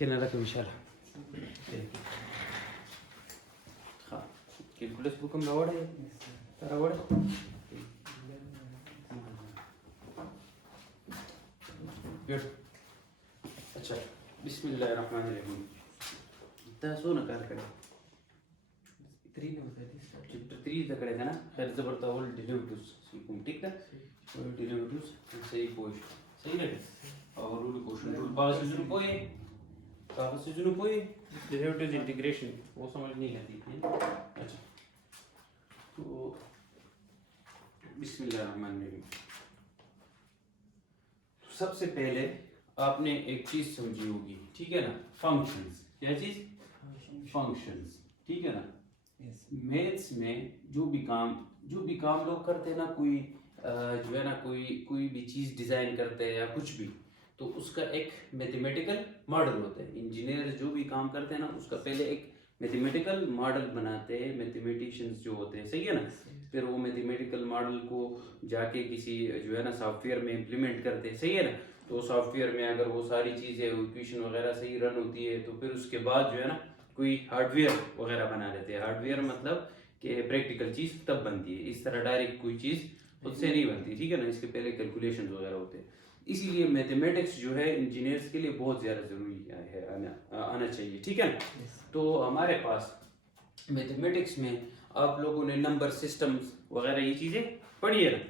kenara विशाल हाँ calculus book में आवड़ है तारा आवड़ गुड अच्छा बिस्मिल्लाहिर्रहमानिर्रहीम तासो ना कार करे 3 ने बता दी चैप्टर 3 तक करेगा ना खैर जबरता होल डेरिवेटिव्स सीखूं ठीक है और डेरिवेटिव्स सही पोई सही है और रूल क्वेश्चन रूल पास जुनु पोई कागज से जुनु पोई डेरिवेटिव्स इंटीग्रेशन वो समझ नहीं आती है अच्छा तो बिस्मिल्लाहिर्रहमानिर्रहीम तो सबसे पहले आपने एक चीज समझी होगी ठीक है ना फंक्शंस क्या चीज फंक्शंस ठीक है ना मैथ्स में जो भी काम लोग करते हैं ना कोई जो है ना कोई भी चीज डिजाइन करते हैं या कुछ भी तो उसका एक मैथमेटिकल मॉडल होता है इंजीनियर जो भी काम करते हैं ना उसका पहले एक मैथमेटिकल मॉडल बनाते हैं मैथमेटिशियंस जो होते हैं सही है ना फिर वो मैथमेटिकल मॉडल को जाके किसी जो है ना सॉफ्टवेयर में इम्प्लीमेंट करते हैं सही है ना तो सॉफ्टवेयर में अगर वो सारी चीज़ें इक्वेशन वगैरह सही रन होती है तो फिर उसके बाद जो है ना कोई हार्डवेयर वगैरह बना लेते हैं हार्डवेयर मतलब कि प्रैक्टिकल चीज़ तब बनती है इस तरह डायरेक्ट कोई चीज़ उससे नहीं बनती ठीक है ना इसके पहले कैलकुलेशन वगैरह होते हैं इसीलिए मैथमेटिक्स जो है इंजीनियर्स के लिए बहुत ज़्यादा ज़रूरी है आना चाहिए ठीक है ना तो हमारे पास मैथमेटिक्स में आप लोगों ने नंबर सिस्टम्स वगैरह ये चीज़ें पढ़ी है ना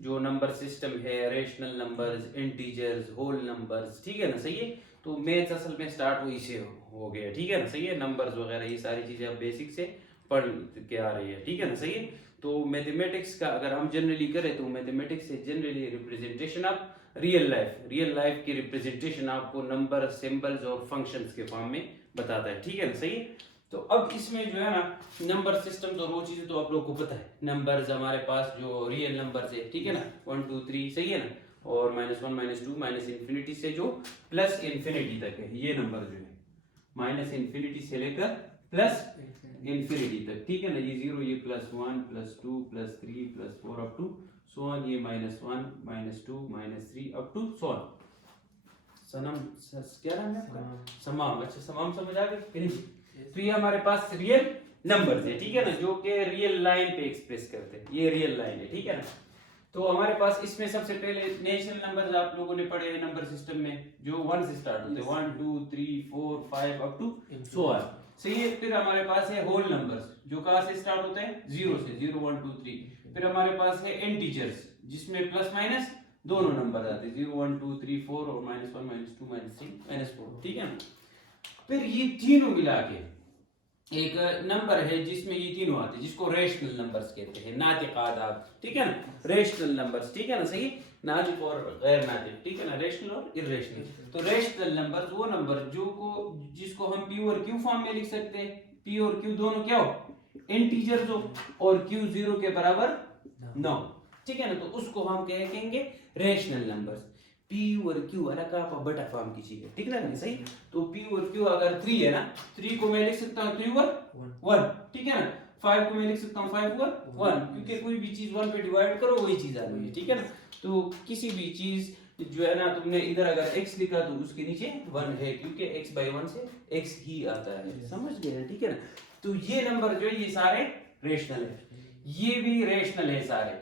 जो नंबर सिस्टम है rational numbers integers whole numbers ठीक है ना सही है तो मैथ्स असल में स्टार्ट वही से हो गया ठीक है ना सही है नंबर्स वगैरह ये सारी चीज़ें आप बेसिक से पढ़ के आ रही है ठीक है ना सही है तो मैथमेटिक्स का अगर हम जनरली करें तो मैथमेटिक्स से generally representation of real life की रिप्रेजेंटेशन आपको नंबर सिंबल्स और फंक्शंस के फॉर्म में बताता है ठीक है ना सही है तो अब इसमें जो है ना नंबर सिस्टम तो वो चीजें तो आप लोग को पता है नंबर्स हमारे पास जो रियल नंबर्स है ठीक है ना 1 2 3 सही है ना और -1 -2 माइनस इन्फिनिटी से जो प्लस इन्फिनिटी तक है ये नंबर जो है माइनस इन्फिनिटी से लेकर प्लस इन्फिनिटी तक ठीक है ना ये 0 ये +1 +2 +3 +4 अप टू सो ऑन ये -1 -2 -3 अप टू सो ऑन सनम क्या नाम है आपका समाम अच्छा समाम समझ आ गए कि नहीं तो ये हमारे पास रियल नंबर्स है ठीक है ना जो कि रियल लाइन पे एक्सप्रेस करते हैं ये रियल लाइन है ठीक है ना तो हमारे पास इसमें सबसे पहले नेचुरल नंबर्स आप लोगों ने पढ़े हैं नंबर सिस्टम में जो 1 से स्टार्ट होते हैं 1 2 3 4 5 अप टू सो ऑन सही है फिर हमारे पास है होल नंबर्स जो कहां से स्टार्ट होते हैं 0 से 0 1 2 3 फिर हमारे पास है इंटीजर्स जिसमें प्लस माइनस दोनों नंबर आते हैं 0 1 2 3 4 और -1 -2 -3 -4 ठीक है ना फिर ये तीनों मिला के एक नंबर है जिसमें ये तीनों आते हैं जिसको रेशनल नंबर्स कहते हैं नातिक आदाद ठीक है ना रेशनल नंबर्स ठीक है ना सही नातिक और गैर नातिक ठीक है ना रेशनल और इरेशनल तो रेशनल नंबर्स वो नंबर जिसको हम पी और क्यू फॉर्म में लिख सकते हैं पी और क्यू दोनों क्या हो इंटीजर्स हो और क्यू 0 के बराबर 9 ठीक है ना तो उसको हम कहेंगे रेशनल नंबर्स पी और क्यू अलग का बटा फॉर्म की चीज है ठीक है ना सही तो पी और क्यू अगर 3 है ना 3 को मैं लिख सकता हूँ 3 और 1 ठीक है ना 5 को मैं लिख सकता हूँ 5 और 1 क्योंकि कोई भी चीज 1 पे डिवाइड करो वही चीज आ रही है ठीक है ना तो किसी भी चीज जो है ना तुमने इधर अगर x लिखा तो उसके नीचे 1 है क्योंकि x/1 से x ही आता है समझ गए ठीक है ना तो ये नंबर जो है ये सारे रेशनल है ये भी रेशनल है सारे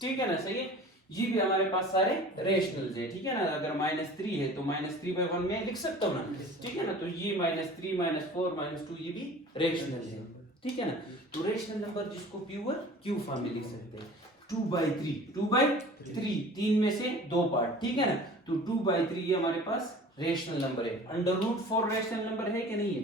ठीक है ना सही है ये भी हमारे पास सारे रेशनल्स है ठीक है ना अगर -3 है तो -3/1 में लिख सकता हूँ ना ठीक है ना तो ये -3 -4 -2 ये भी रेशनल है ठीक है ना तो रेशनल नंबर जिसको प्योर क्यू फॉर्म में लिख सकते हैं 2/3 3 में से 2 पार्ट ठीक है ना तो 2/3 ये हमारे पास रेशनल नंबर है √4 रेशनल नंबर है कि नहीं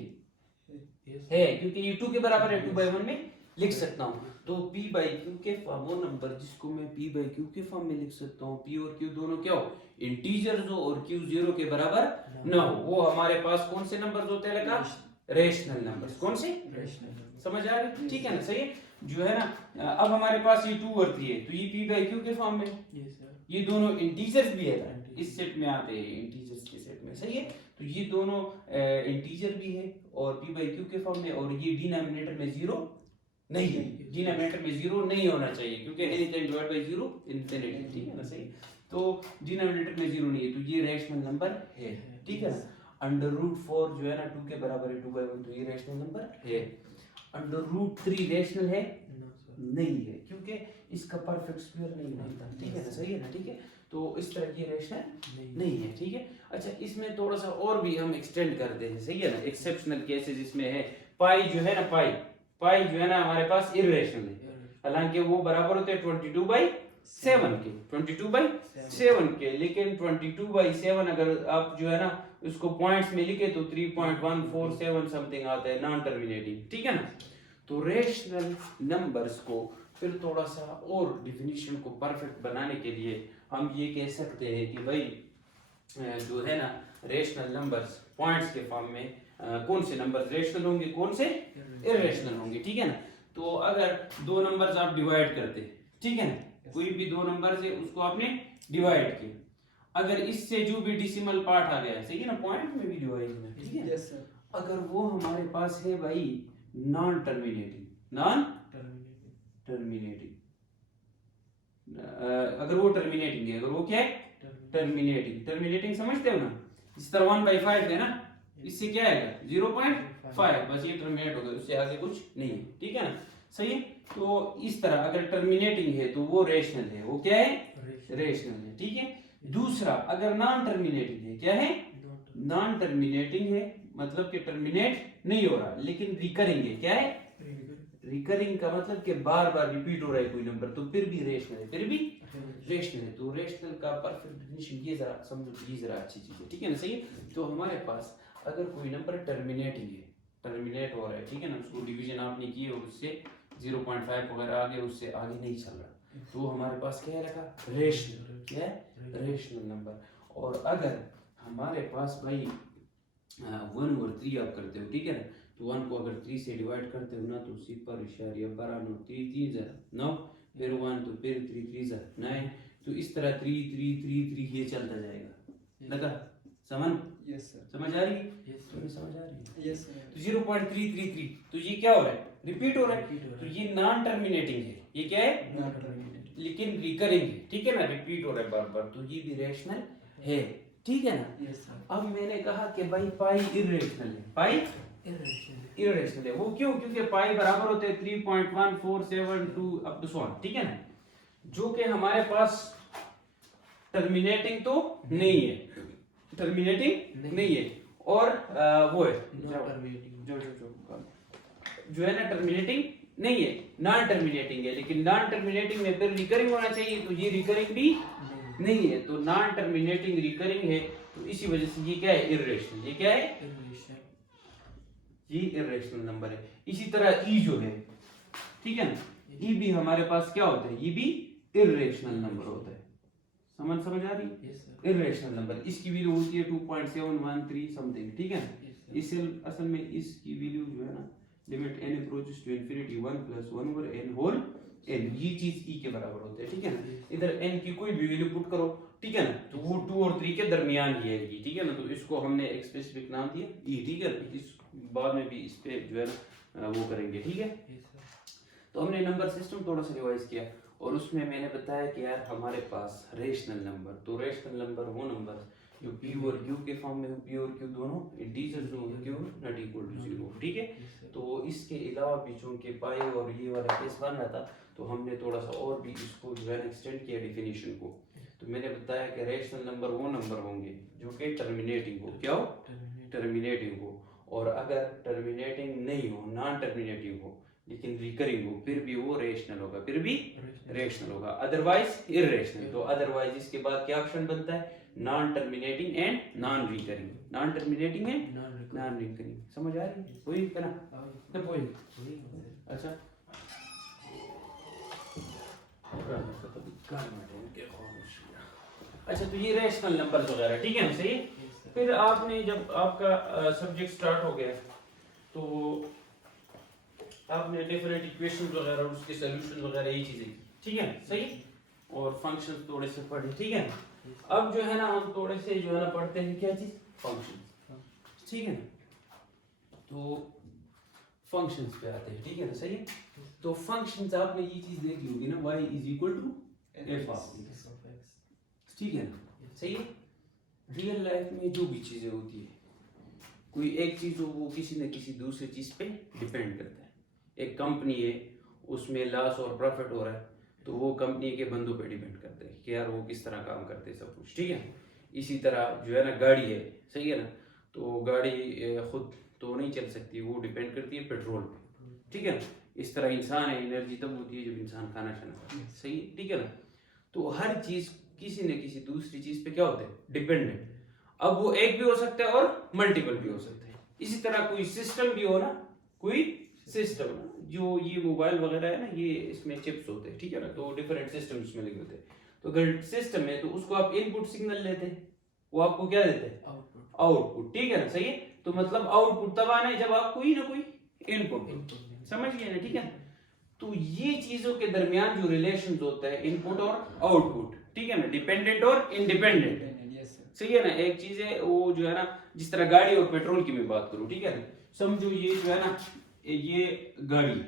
है क्योंकि ये 2 के बराबर है 2/1 में लिख सकता हूँ तो p/q के वो नंबर जिसको मैं p/q के फॉर्म में लिख सकता हूँ p और q दोनों क्या हो इंटीजर्स हो और q 0 के बराबर न हो वो हमारे पास कौन से नंबर्स होते हैं लगा रेशनल नंबर्स कौन से समझ आ रही ठीक है ना सही जो है ना अब हमारे पास ये 2 और 3 है तो ये p/q के फॉर्म में ये दोनों इंटीजर्स भी है इस सेट में आते हैं इंटीजर्स के सेट में सही है तो ये दोनों इंटीजर भी है और p/q के फॉर्म में और ये डिनोमिनेटर में 0 नहीं है डिनोमिनेटर में 0 नहीं होना चाहिए क्योंकि एनीथिंग डिवाइड बाय 0 इनफिनिटी ठीक है ना सही तो डिनोमिनेटर में 0 नहीं है तो ये रेशनल नंबर है ठीक है ना √4 जो है ना 2 के बराबर है, 2/1, तो ये रैशनल नंबर है। √3 रैशनल है? नहीं है, क्योंकि इसका परफेक्ट स्क्वायर नहीं बनता, ठीक है ना, सही है ना, ठीक है, तो इस तरह की रैशनल नहीं है, ठीक है। अच्छा, इसमें थोड़ा सा और भी हम एक्सटेंड करते हैं, सही है ना, एक्सेप्शनल केसेस इसमें है। पाई जो है ना, पाई जो है ना हमारे पास इर्रेशनल है, हालांकि वो बराबर होते हैं 22/7 के, 22/7 के, लेकिन 22/7 अगर आप जो है ना उसको पॉइंट्स में लिखे तो 3.147 समथिंग आता है, नॉन टर्मिनेटिंग, ठीक है ना। तो रेशनल नंबर्स को फिर थोड़ा सा और डिफिनीशन को परफेक्ट बनाने के लिए हम ये कह सकते हैं कि भाई जो है ना रेशनल नंबर्स पॉइंट्स के फॉर्म में कौन से नंबर्स रेशनल होंगे, कौन से इरेशनल होंगे, ठीक है ना। तो अगर दो नंबर्स आप डिवाइड करते, ठीक है ना, कोई भी दो नंबर से उसको आपने डिवाइड किया, अगर इससे जो भी डिसिमल पार्ट आ गया, सही है ना, पॉइंट में भी डिवाइड है, ठीक है, yes, अगर वो हमारे पास है भाई नॉन टर्मिनेटिंग, अगर वो टर्मिनेटिंग है, अगर वो क्या है टर्मिनेटिंग समझते हो ना, इस तरह 1/5 है ना, इससे क्या आएगा 0.5, बस ये टर्मिनेट हो गया, उससे आगे कुछ नहीं है, ठीक है ना, सही है। तो इस तरह अगर टर्मिनेटिंग है तो वो रेशनल है, वो क्या है रेशनल है, ठीक है। दूसरा अगर नॉन टर्मिनेटिंग है, क्या है नॉन टर्मिनेटिंग है, मतलब कि टर्मिनेट नहीं हो रहा लेकिन रिकरिंग है, क्या है रिकरिंग का मतलब कि बार बार रिपीट हो रहा है कोई नंबर, तो फिर भी रेशनल है, फिर भी रेशनल है। तो रेशनल का परफेक्ट डेफिनेशन ये जरा समझो, ये जरा अच्छी चीज है, ठीक है ना, सही है। तो हमारे पास अगर कोई नंबर टर्मिनेटिंग है, टर्मिनेट हो रहा है, ठीक है ना, उसको डिवीजन आपने की और उससे 0.5 वगैरह आगे उससे आगे नहीं चल रहा, तो हमारे पास क्या है रखा रेशनल, क्या है रेशनल नंबर। और अगर हमारे पास भाई 1/3 आप करते हो, ठीक है ना, तो 1 को अगर 3 से डिवाइड करते हो ना तो 0.12 9, फिर 1 तो फिर 3 9, तो इस तरह 3 ये चलता जाएगा, लगा समझ? यस सर, समझ आ रही है? यस सर, समझ आ रही है? Yes sir. तो 0.333, तो ये क्या हो रहा है रिपीट हो रहा है, तो ये नॉन टर्मिनेटिंग है, ये क्या है नॉन टर्मिनेटिंग लेकिन रिकरिंग है, ठीक है ना, रिपीट हो रहा है बार बार, तो ये भी रेशनल है, ठीक है ना। Yes sir. अब मैंने कहा कि भाई पाई इरेशनल है, पाई इरेशनल है, वो क्यों? क्योंकि पाई बराबर होते हैं 3.1472 अप टू सो ऑन, ठीक है ना, जो कि हमारे पास टर्मिनेटिंग तो नहीं है, टर्मिनेटिंग नहीं है, और वो है जो है ना टर्मिनेटिंग नहीं है, नॉन टर्मिनेटिंग है, लेकिन नॉन टर्मिनेटिंग में फिर रिकरिंग होना चाहिए, तो ये रिकरिंग भी नहीं है, तो नॉन टर्मिनेटिंग रिकरिंग है, तो इसी वजह से ये क्या है इर्रेशनल, ये क्या है ये इर्रेशनल नंबर है। इसी तरह ई जो है, ठीक है ना, ई भी हमारे पास क्या होता है, ये भी इर्रेशनल नंबर होता है, समझ आ रही है? इर्रेशनल नंबर, इसकी वैल्यू होती है 2.713 समथिंग, ठीक है ना। इस असल में इसकी वैल्यू जो है ना limit n approaches to infinity 1 + 1 over n whole n, ये चीज e के बराबर होता है, ठीक है ना। इधर n की कोई भी वैल्यू पुट करो, ठीक है ना, तो वो 2 और 3 के दरमियान ही है ये, ठीक है ना, तो इसको हमने एक स्पेसिफिक नाम दिया e, ठीक है। इस बाद में भी इस पे जो है ना वो करेंगे, ठीक है। तो हमने नंबर सिस्टम थोड़ा सा रिवाइज किया और उसमें मैंने बताया कि यार हमारे पास रेशनल नंबर, तो रेशनल नंबर वो नंबर जो p और q के फॉर्म में हो, p और q दोनों इंटीजर्स हो, q नॉट इक्वल टू 0, ठीक है। तो इसके अलावा भी चूंकि पाई और ये वाला केस बन रहा था, तो हमने थोड़ा सा और भी इसको जो है एक्सटेंड किया डिफिनीशन को। तो मैंने बताया कि रेशनल नंबर वो नंबर होंगे जो कि टर्मिनेटिंग हो, क्या हो टर्मिनेटिंग हो, और अगर टर्मिनेटिंग नहीं हो, नॉन टर्मिनेटिंग हो लेकिन रिकरिंग हो, फिर भी वो रेशनल होगा, फिर भी रेशनल होगा, अदरवाइज इररेशनल। तो अदरवाइज इसके बाद क्या ऑप्शन बनता है non terminating and non recurring, non terminating and non recurring. समझ आ रही है? कोई करना तो कोई अच्छा अच्छा, तो ये रेशनल नंबर वगैरह, ठीक है ना, सही। फिर आपने जब आपका सब्जेक्ट स्टार्ट हो गया तो आपने डिफरेंट इक्वेशंस वगैरह उसके सॉल्यूशन वगैरह ये चीजें की, ठीक है सही, और फंक्शंस थोड़े से पढ़े, ठीक है। अब जो है ना हम थोड़े से जो है ना पढ़ते हैं क्या चीज फंक्शंस, ठीक है ना। तो फंक्शंस पे आते हैं, ठीक है ना, सही है। तो फंक्शंस आपने ये चीज देखी होगी ना y = f ऑफ x, ठीक है ना, सही है। रियल लाइफ में जो भी चीजें होती है कोई एक चीज हो वो किसी न किसी दूसरी चीज पे डिपेंड करता है। एक कंपनी है, उसमें लॉस और प्रॉफिट हो रहा है, तो वो कंपनी के बंदों पे डिपेंड करते हैं कि यार वो किस तरह काम करते हैं, सब कुछ ठीक है। इसी तरह जो है ना गाड़ी है, सही है ना, तो गाड़ी खुद तो नहीं चल सकती, वो डिपेंड करती है पेट्रोल पे, ठीक है ना। इस तरह इंसान है, एनर्जी तब होती है जब इंसान खाना खाना खाता है, सही ठीक है ना। तो हर चीज किसी न किसी दूसरी चीज पे क्या होते हैं, डिपेंडेंट। अब वो एक भी हो सकता है और मल्टीपल भी हो सकते हैं। इसी तरह कोई सिस्टम भी हो ना, कोई सिस्टम जो ये मोबाइल वगैरह है ना, ये इसमें चिप्स होते हैं, ठीक है ना, तो डिफरेंट सिस्टम इसमें लगे होते हैं। तो अगर सिस्टम है तो उसको आप इनपुट सिग्नल लेते हैं, वो आपको क्या देते हैं, आउटपुट, ठीक है ना, सही है। तो मतलब आउटपुट तब आना है जब आप कोई ना कोई इनपुट, समझ गए ना, ठीक है। तो ये चीजों के दरमियान जो रिलेशन होता है, इनपुट और आउटपुट, ठीक है ना, डिपेंडेंट और इंडिपेंडेंट, सही है ना। एक चीज है वो जो है ना, जिस तरह गाड़ी और पेट्रोल की मैं बात करूं, ठीक है ना, समझो ये जो है ना, ये गाड़ी,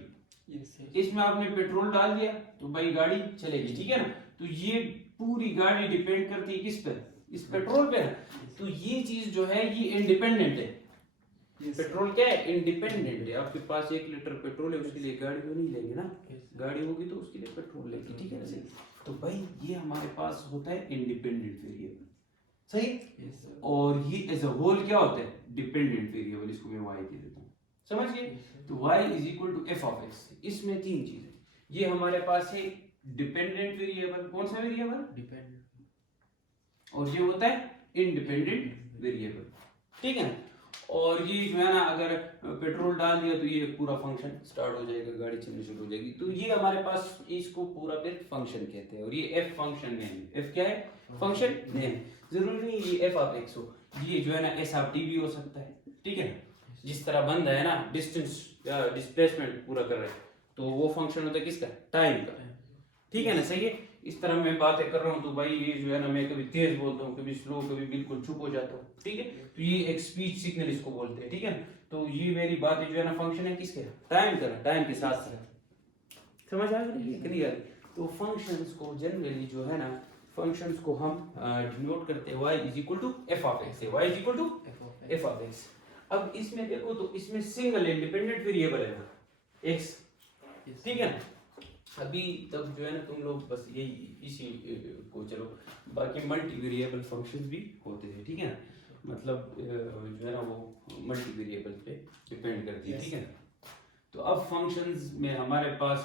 इसमें आपने पेट्रोल डाल दिया तो भाई गाड़ी चलेगी, ठीक है ना। तो ये पूरी गाड़ी डिपेंड करती है किस पे, इस पेट्रोल पे ना। तो ये चीज जो है ये इंडिपेंडेंट है। पेट्रोल क्या है, इंडिपेंडेंट है। आपके पास 1 लीटर पेट्रोल है, उसके लिए गाड़ी तो नहीं लेंगे ना, गाड़ी होगी तो उसके लिए पेट्रोल लेंगे, ठीक है ना। तो भाई ये हमारे पास होता है इंडिपेंडेंट वेरिएबल, सही। और ये एज अ होल क्या होता है, डिपेंडेंट वेरिएबल, इसको मैं y दे देता हूँ, समझ गए। तो y is equal to F of x. इसमें 3 चीजें, ये हमारे पास है डिपेंडेंट वेरिएबल, कौन सा वेरिएबल, डिपेंडेंट, और ये होता है इंडिपेंडेंट वेरिएबल, ठीक है ना। और ये जो है ना, अगर पेट्रोल डाल दिया तो ये पूरा फंक्शन स्टार्ट हो जाएगा, गाड़ी चलनी शुरू हो जाएगी। तो ये हमारे पास इसको पूरा फिर फंक्शन कहते हैं। और ये एफ फंक्शन नेम, एफ क्या है, फंक्शन नेम। जरूरी नहीं ये एफ ऑफ एक्स हो, ये जो है ना एस ऑफ टी भी हो सकता है, ठीक है ना। जिस तरह बंदा है ना डिस्टेंस डिस्प्लेसमेंट पूरा कर रहा है, तो वो फंक्शन होता है किसका, टाइम का, ठीक है ना, सही है। इस तरह मैं बातें कर रहा हूँ तो भाई ये जो है ना, मैं कभी तेज बोलता हूँ, कभी स्लो, कभी बिल्कुल चुप हो जाता हूँ, ठीक है। तो ये एक स्पीच सिग्नल इसको बोलते हैं, ठीक है। तो ये मेरी बात जो है ना, फंक्शन है किसके, टाइम का, टाइम के साथ साथ, समझ आ गई क्लियर। तो फंक्शंस को जनरली जो है ना, फंक्शंस को हम डिनोट करते हैं y is equal to F of x, y is equal to F of x. अब इसमें देखो तो इसमें सिंगल इंडिपेंडेंट वेरिएबल है x, ठीक है। अभी तक जो है ना तुम लोग बस यही इसी को चलो, बाकी मल्टी वेरिएबल फंक्शंस भी होते हैं, ठीक है ना। मतलब जो है ना वो मल्टी वेरिएबल पे डिपेंड करती है, ठीक है। तो अब फंक्शंस में हमारे पास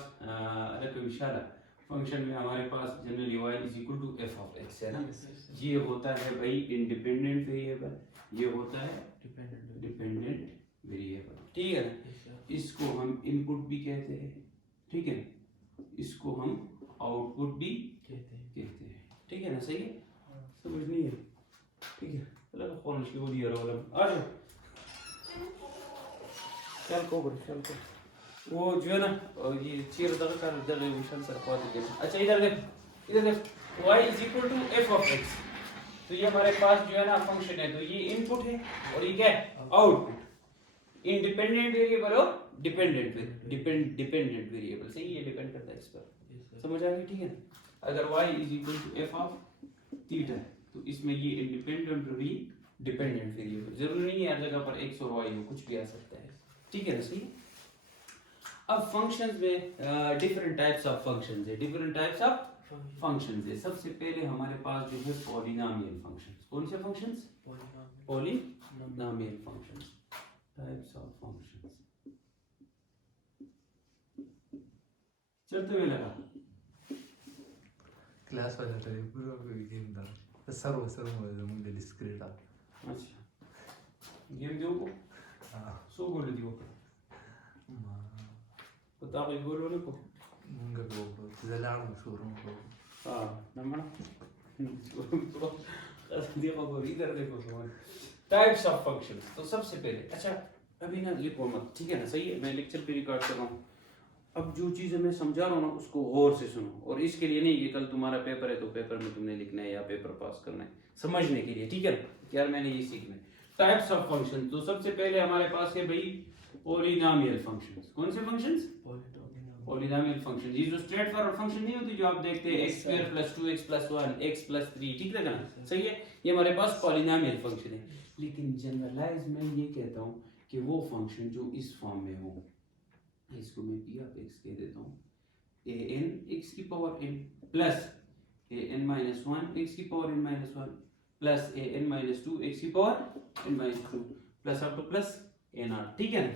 विशाला फंक्शन में हमारे पास generally y is equal to F of X है ना। ये होता है भाई इंडिपेंडेंट वेरिएबल, ये होता है डिपेंडेंट वेरिएबल, ठीक है ना। इसको हम इनपुट भी कहते हैं, ठीक है, इसको हम आउटपुट भी कहते हैं, ठीक है ना, सही है, समझ नहीं है, ठीक है। चलो कौन इसकी वो दिया रोल आ जाओ, चल को वो जो है ना, ये चेयर जगह विशाल सर को आते हैं। अच्छा इधर देख y is equal to F of x. तो ये हमारे पास जो है ना फंक्शन है, तो ये इनपुट है और ये क्या है, आउटपुट। इंडिपेंडेंट वेरिएबल और डिपेंडेंट वेरिएबल, सही, ये डिपेंड करता है इस पर, समझ आ गई, ठीक है। अगर y is equal to F of theta तो इसमें ये इंडिपेंडेंट और ये डिपेंडेंट वेरिएबल, जरूरी नहीं है हर जगह पर x और y हो, कुछ भी आ सकता है, ठीक है ना, सही। अब फंक्शंस में डिफरेंट टाइप्स ऑफ फंक्शंस है, डिफरेंट टाइप्स ऑफ फंक्शंस है। सबसे पहले हमारे पास जो है पॉलिनोमियल फंक्शंस, कौन से functions, polynomial functions, types of functions. चलते हुए लगा क्लास वाला तरी पूरा गेम था, सर्व मुझे डिस्क्रीट आ। अच्छा गेम दो को, हां सो गोल दियो पता है गोल को मुंगा को zalaam शोरूम को। हां नंबर तो देखो को इधर देखो सवाल टाइप्स ऑफ फंक्शंस। तो सबसे पहले अच्छा अभी ना लिखो मत, ठीक है ना, सही है, मैं लेक्चर पे रिकॉर्ड कर रहा हूँ। अब जो चीज़ें मैं समझा रहा हूँ ना उसको गौर से सुनो, और इसके लिए नहीं कि कल तुम्हारा पेपर है तो पेपर में तुमने लिखना है या पेपर पास करना है, समझने के लिए, ठीक है ना। यार मैंने ये सीखना है टाइप्स ऑफ फंक्शन। तो सबसे पहले हमारे पास है भाई पॉलिनोमियल फंक्शंस। कौन से फंक्शंस, पॉलिनोमियल फंक्शन। ये जो स्ट्रेट फॉरवर्ड फंक्शन नहीं होती जो आप देखते हैं x square plus 2x plus 1 x plus 3, ठीक है ना, सही है। ये हमारे पास पॉलिनोमियल फंक्शन है। लेकिन जनरलाइज मैं ये कहता हूँ कि वो फंक्शन जो इस फॉर्म में हो, इसको मैं पी ऑफ एक्स कह देता हूँ, ए एन एक्स की power N plus A N minus one X की power N minus one plus A N minus two X की power N minus two plus up to plus N R, ठीक है ना।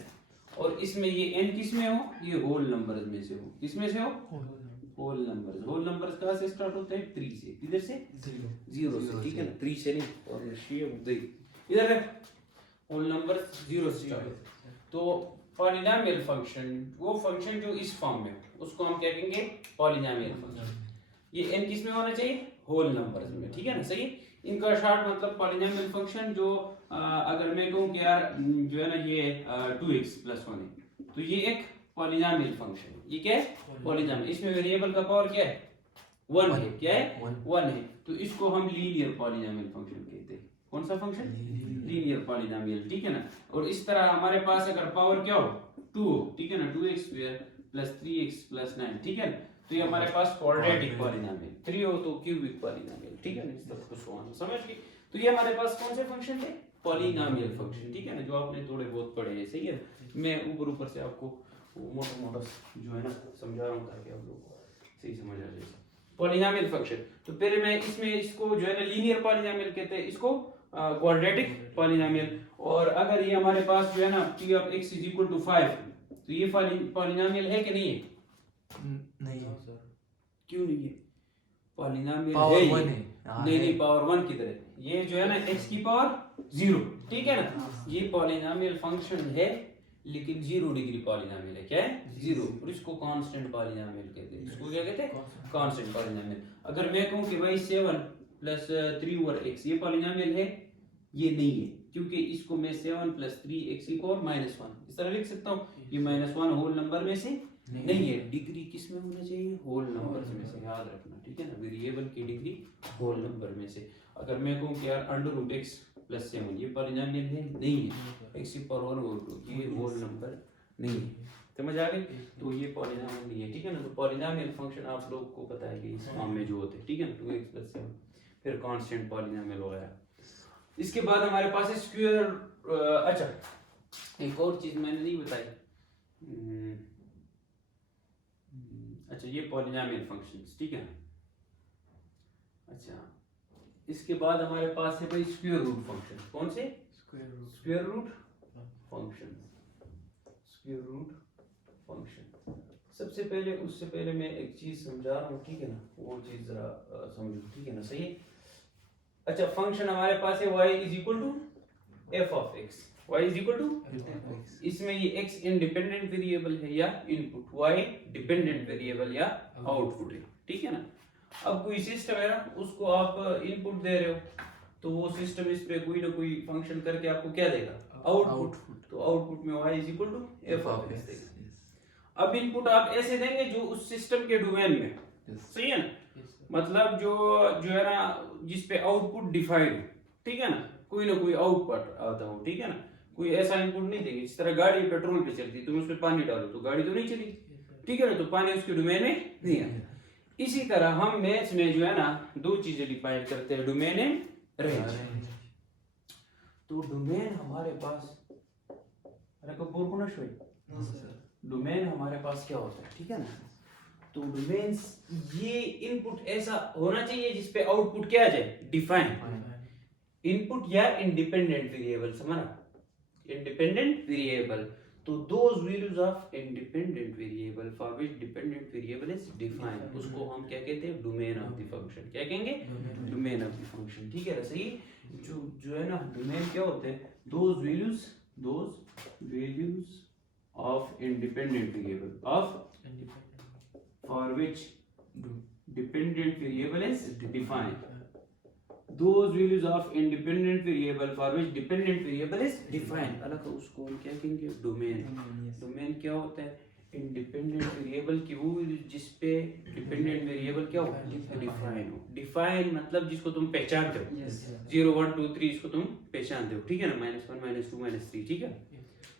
और इसमें ये N किस में हो, ये होल नंबर्स में से हो, किस में से हो, होल नंबर्स। होल नंबर्स कहाँ से स्टार्ट होते हैं, 3 से, किधर से, 0 से, ठीक है ना, 3 से नहीं, और इधर है होल नंबर्स 0 से स्टार्ट। तो पॉलिनोमियल फंक्शन, वो फंक्शन जो इस फॉर्म में हो उसको हम क्या कहेंगे, पॉलिनोमियल फंक्शन। ये n किस में होना चाहिए, होल नंबर्स में, ठीक है ना, सही। इनका शॉर्ट मतलब पॉलिनोमियल फंक्शन जो अगर मैं कहूँ कि यार जो है ना ये 2x + 1 है, तो ये एक पॉलिनोमियल फंक्शन है। ये क्या है, पॉलिनोमियल। इसमें वेरिएबल का पावर क्या है, 1 है, क्या है, 1 है। तो इसको हम लीनियर पॉलिनोमियल फंक्शन कहते हैं। कौन सा फंक्शन, लीनियर पॉलिनोमियल, ठीक है ना। और इस तरह हमारे पास अगर पावर क्या हो, 2 हो, ठीक है ना, 2x² + 3x + 9, ठीक है ना, तो ये हमारे पास क्वाड्रेटिक पॉलिनोमियल। 3 हो तो क्यूबिक पॉलिनोमियल, ठीक है ना, इस तरह को समझ गए। तो ये हमारे पास कौन से फंक्शन थे, पॉलिनोमियल फंक्शन, ठीक है ना, जो आपने थोड़े बहुत पढ़े हैं, सही है। मैं ऊपर से आपको मोटा मोटा जो है ना समझा रहा हूँ ताकि आप लोगों को सही समझ आ जाए। पॉलिनोमियल फंक्शन, तो पहले मैं इसमें इसको जो है ना लीनियर पॉलिनोमियल कहते हैं, इसको क्वाड्रेटिक पॉलिनोमियल। और अगर ये हमारे पास जो है ना p of x = 5, तो ये पॉलिनोमियल है कि नहीं है, नहीं है सर, क्यों नहीं है, पॉलिनोमियल पावर है 1 ये। है, नहीं पावर 1 की तरह, ये जो है ना x की पावर 0, ठीक है ना, ये पॉलिनोमियल फंक्शन है लेकिन 0 डिग्री पॉलिनोमियल है, क्या है, 0। और इसको कांस्टेंट पॉलिनोमियल कहते हैं, इसको क्या कहते हैं, कांस्टेंट पॉलिनोमियल। अगर मैं कहूं कि भाई 7 + 3/x ये पॉलिनोमियल है, ये नहीं है, क्योंकि इसको मैं 7 + 3x की पावर -1 इस तरह लिख सकता हूं। ये -1 होल नंबर में से नहीं है, डिग्री किस में होना चाहिए, होल नंबर्स में से, याद रखना, ठीक है ना, वेरिएबल की डिग्री होल नंबर में से। अगर मैं कहूं कि यार √x + 7 ये पॉलिनोमियल है, नहीं है, x की पावर 1/2 ये होल नंबर नहीं है, समझ आ गई। तो ये पॉलिनोमियल नहीं है, ठीक है ना। तो पॉलिनोमियल फंक्शन आप लोग को पता है कि इस फॉर्म में जो होते हैं, ठीक है ना, 2x + 7 फिर कांस्टेंट पॉलिनोमियल वगैरह। इसके बाद हमारे पास है स्क्वायर। अच्छा एक और चीज मैंने नहीं बताई, अच्छा ये पॉलिनोमियल फंक्शंस, ठीक है। अच्छा इसके बाद हमारे पास है भाई स्क्वायर रूट फंक्शन। कौन से, square root function, square root function. सबसे पहले उससे पहले मैं एक चीज समझा रहा हूँ, ठीक है ना, वो चीज जरा समझो, ठीक है ना, सही है। अच्छा फंक्शन हमारे पास है y = f of x, y = इसमें ये x इंडिपेंडेंट वेरिएबल है या इनपुट, y डिपेंडेंट वेरिएबल या आउटपुट है, ठीक है ना। अब कोई सिस्टम है ना, उसको आप इनपुट दे रहे हो, तो वो सिस्टम इस पे कोई ना कोई फंक्शन करके आपको क्या देगा, आउटपुट। तो आउटपुट में y = f of x देगा। अब इनपुट आप ऐसे देंगे जो उस सिस्टम के डोमेन में, सही है ना, मतलब जो है ना जिसपे आउटपुट डिफाइंड हो, ठीक है ना, कोई ना कोई आउटपुट आता हो, ठीक है ना। कोई ऐसा इनपुट नहीं देंगे, जिस तरह गाड़ी पेट्रोल पे चलती है, तुम उसमें पानी डालो तो गाड़ी तो नहीं चलेगी, ठीक है ना, तो पानी उसके डोमेन में नहीं आता। इसी तरह हम मैथ्स में जो है ना दो चीजें डिफाइन करते हैं, डोमेन एंड रेंज। तो डोमेन हमारे पास, अरे कपूर को ना शोई, डोमेन हमारे पास क्या होता है, ठीक है ना। तो डोमेन ये इनपुट ऐसा होना चाहिए जिसपे आउटपुट क्या आ जाए, डिफाइन इनपुट या इंडिपेंडेंट वेरिएबल, समझा, इंडिपेंडेंट वेरिएबल। तो those values of independent variable for which dependent variable is defined, उसको हम क्या कहते हैं, डोमेन ऑफ द फंक्शन, क्या कहेंगे, डोमेन ऑफ द फंक्शन, ठीक है। सही, जो है ना डोमेन क्या होते हैं, those values of independent variable of for which dependent variable is defined, those values of independent variable for which dependent variable is defined, अलग उसको हम क्या कहेंगे, डोमेन। डोमेन क्या होता है, इंडिपेंडेंट वेरिएबल की वो जिसपे डिपेंडेंट वेरिएबल क्या हो, डिफाइन हो। डिफाइन मतलब जिसको तुम पहचानते हो, 0 1 2 3 इसको तुम पहचानते हो, ठीक है ना, -1 -2 -3, ठीक है।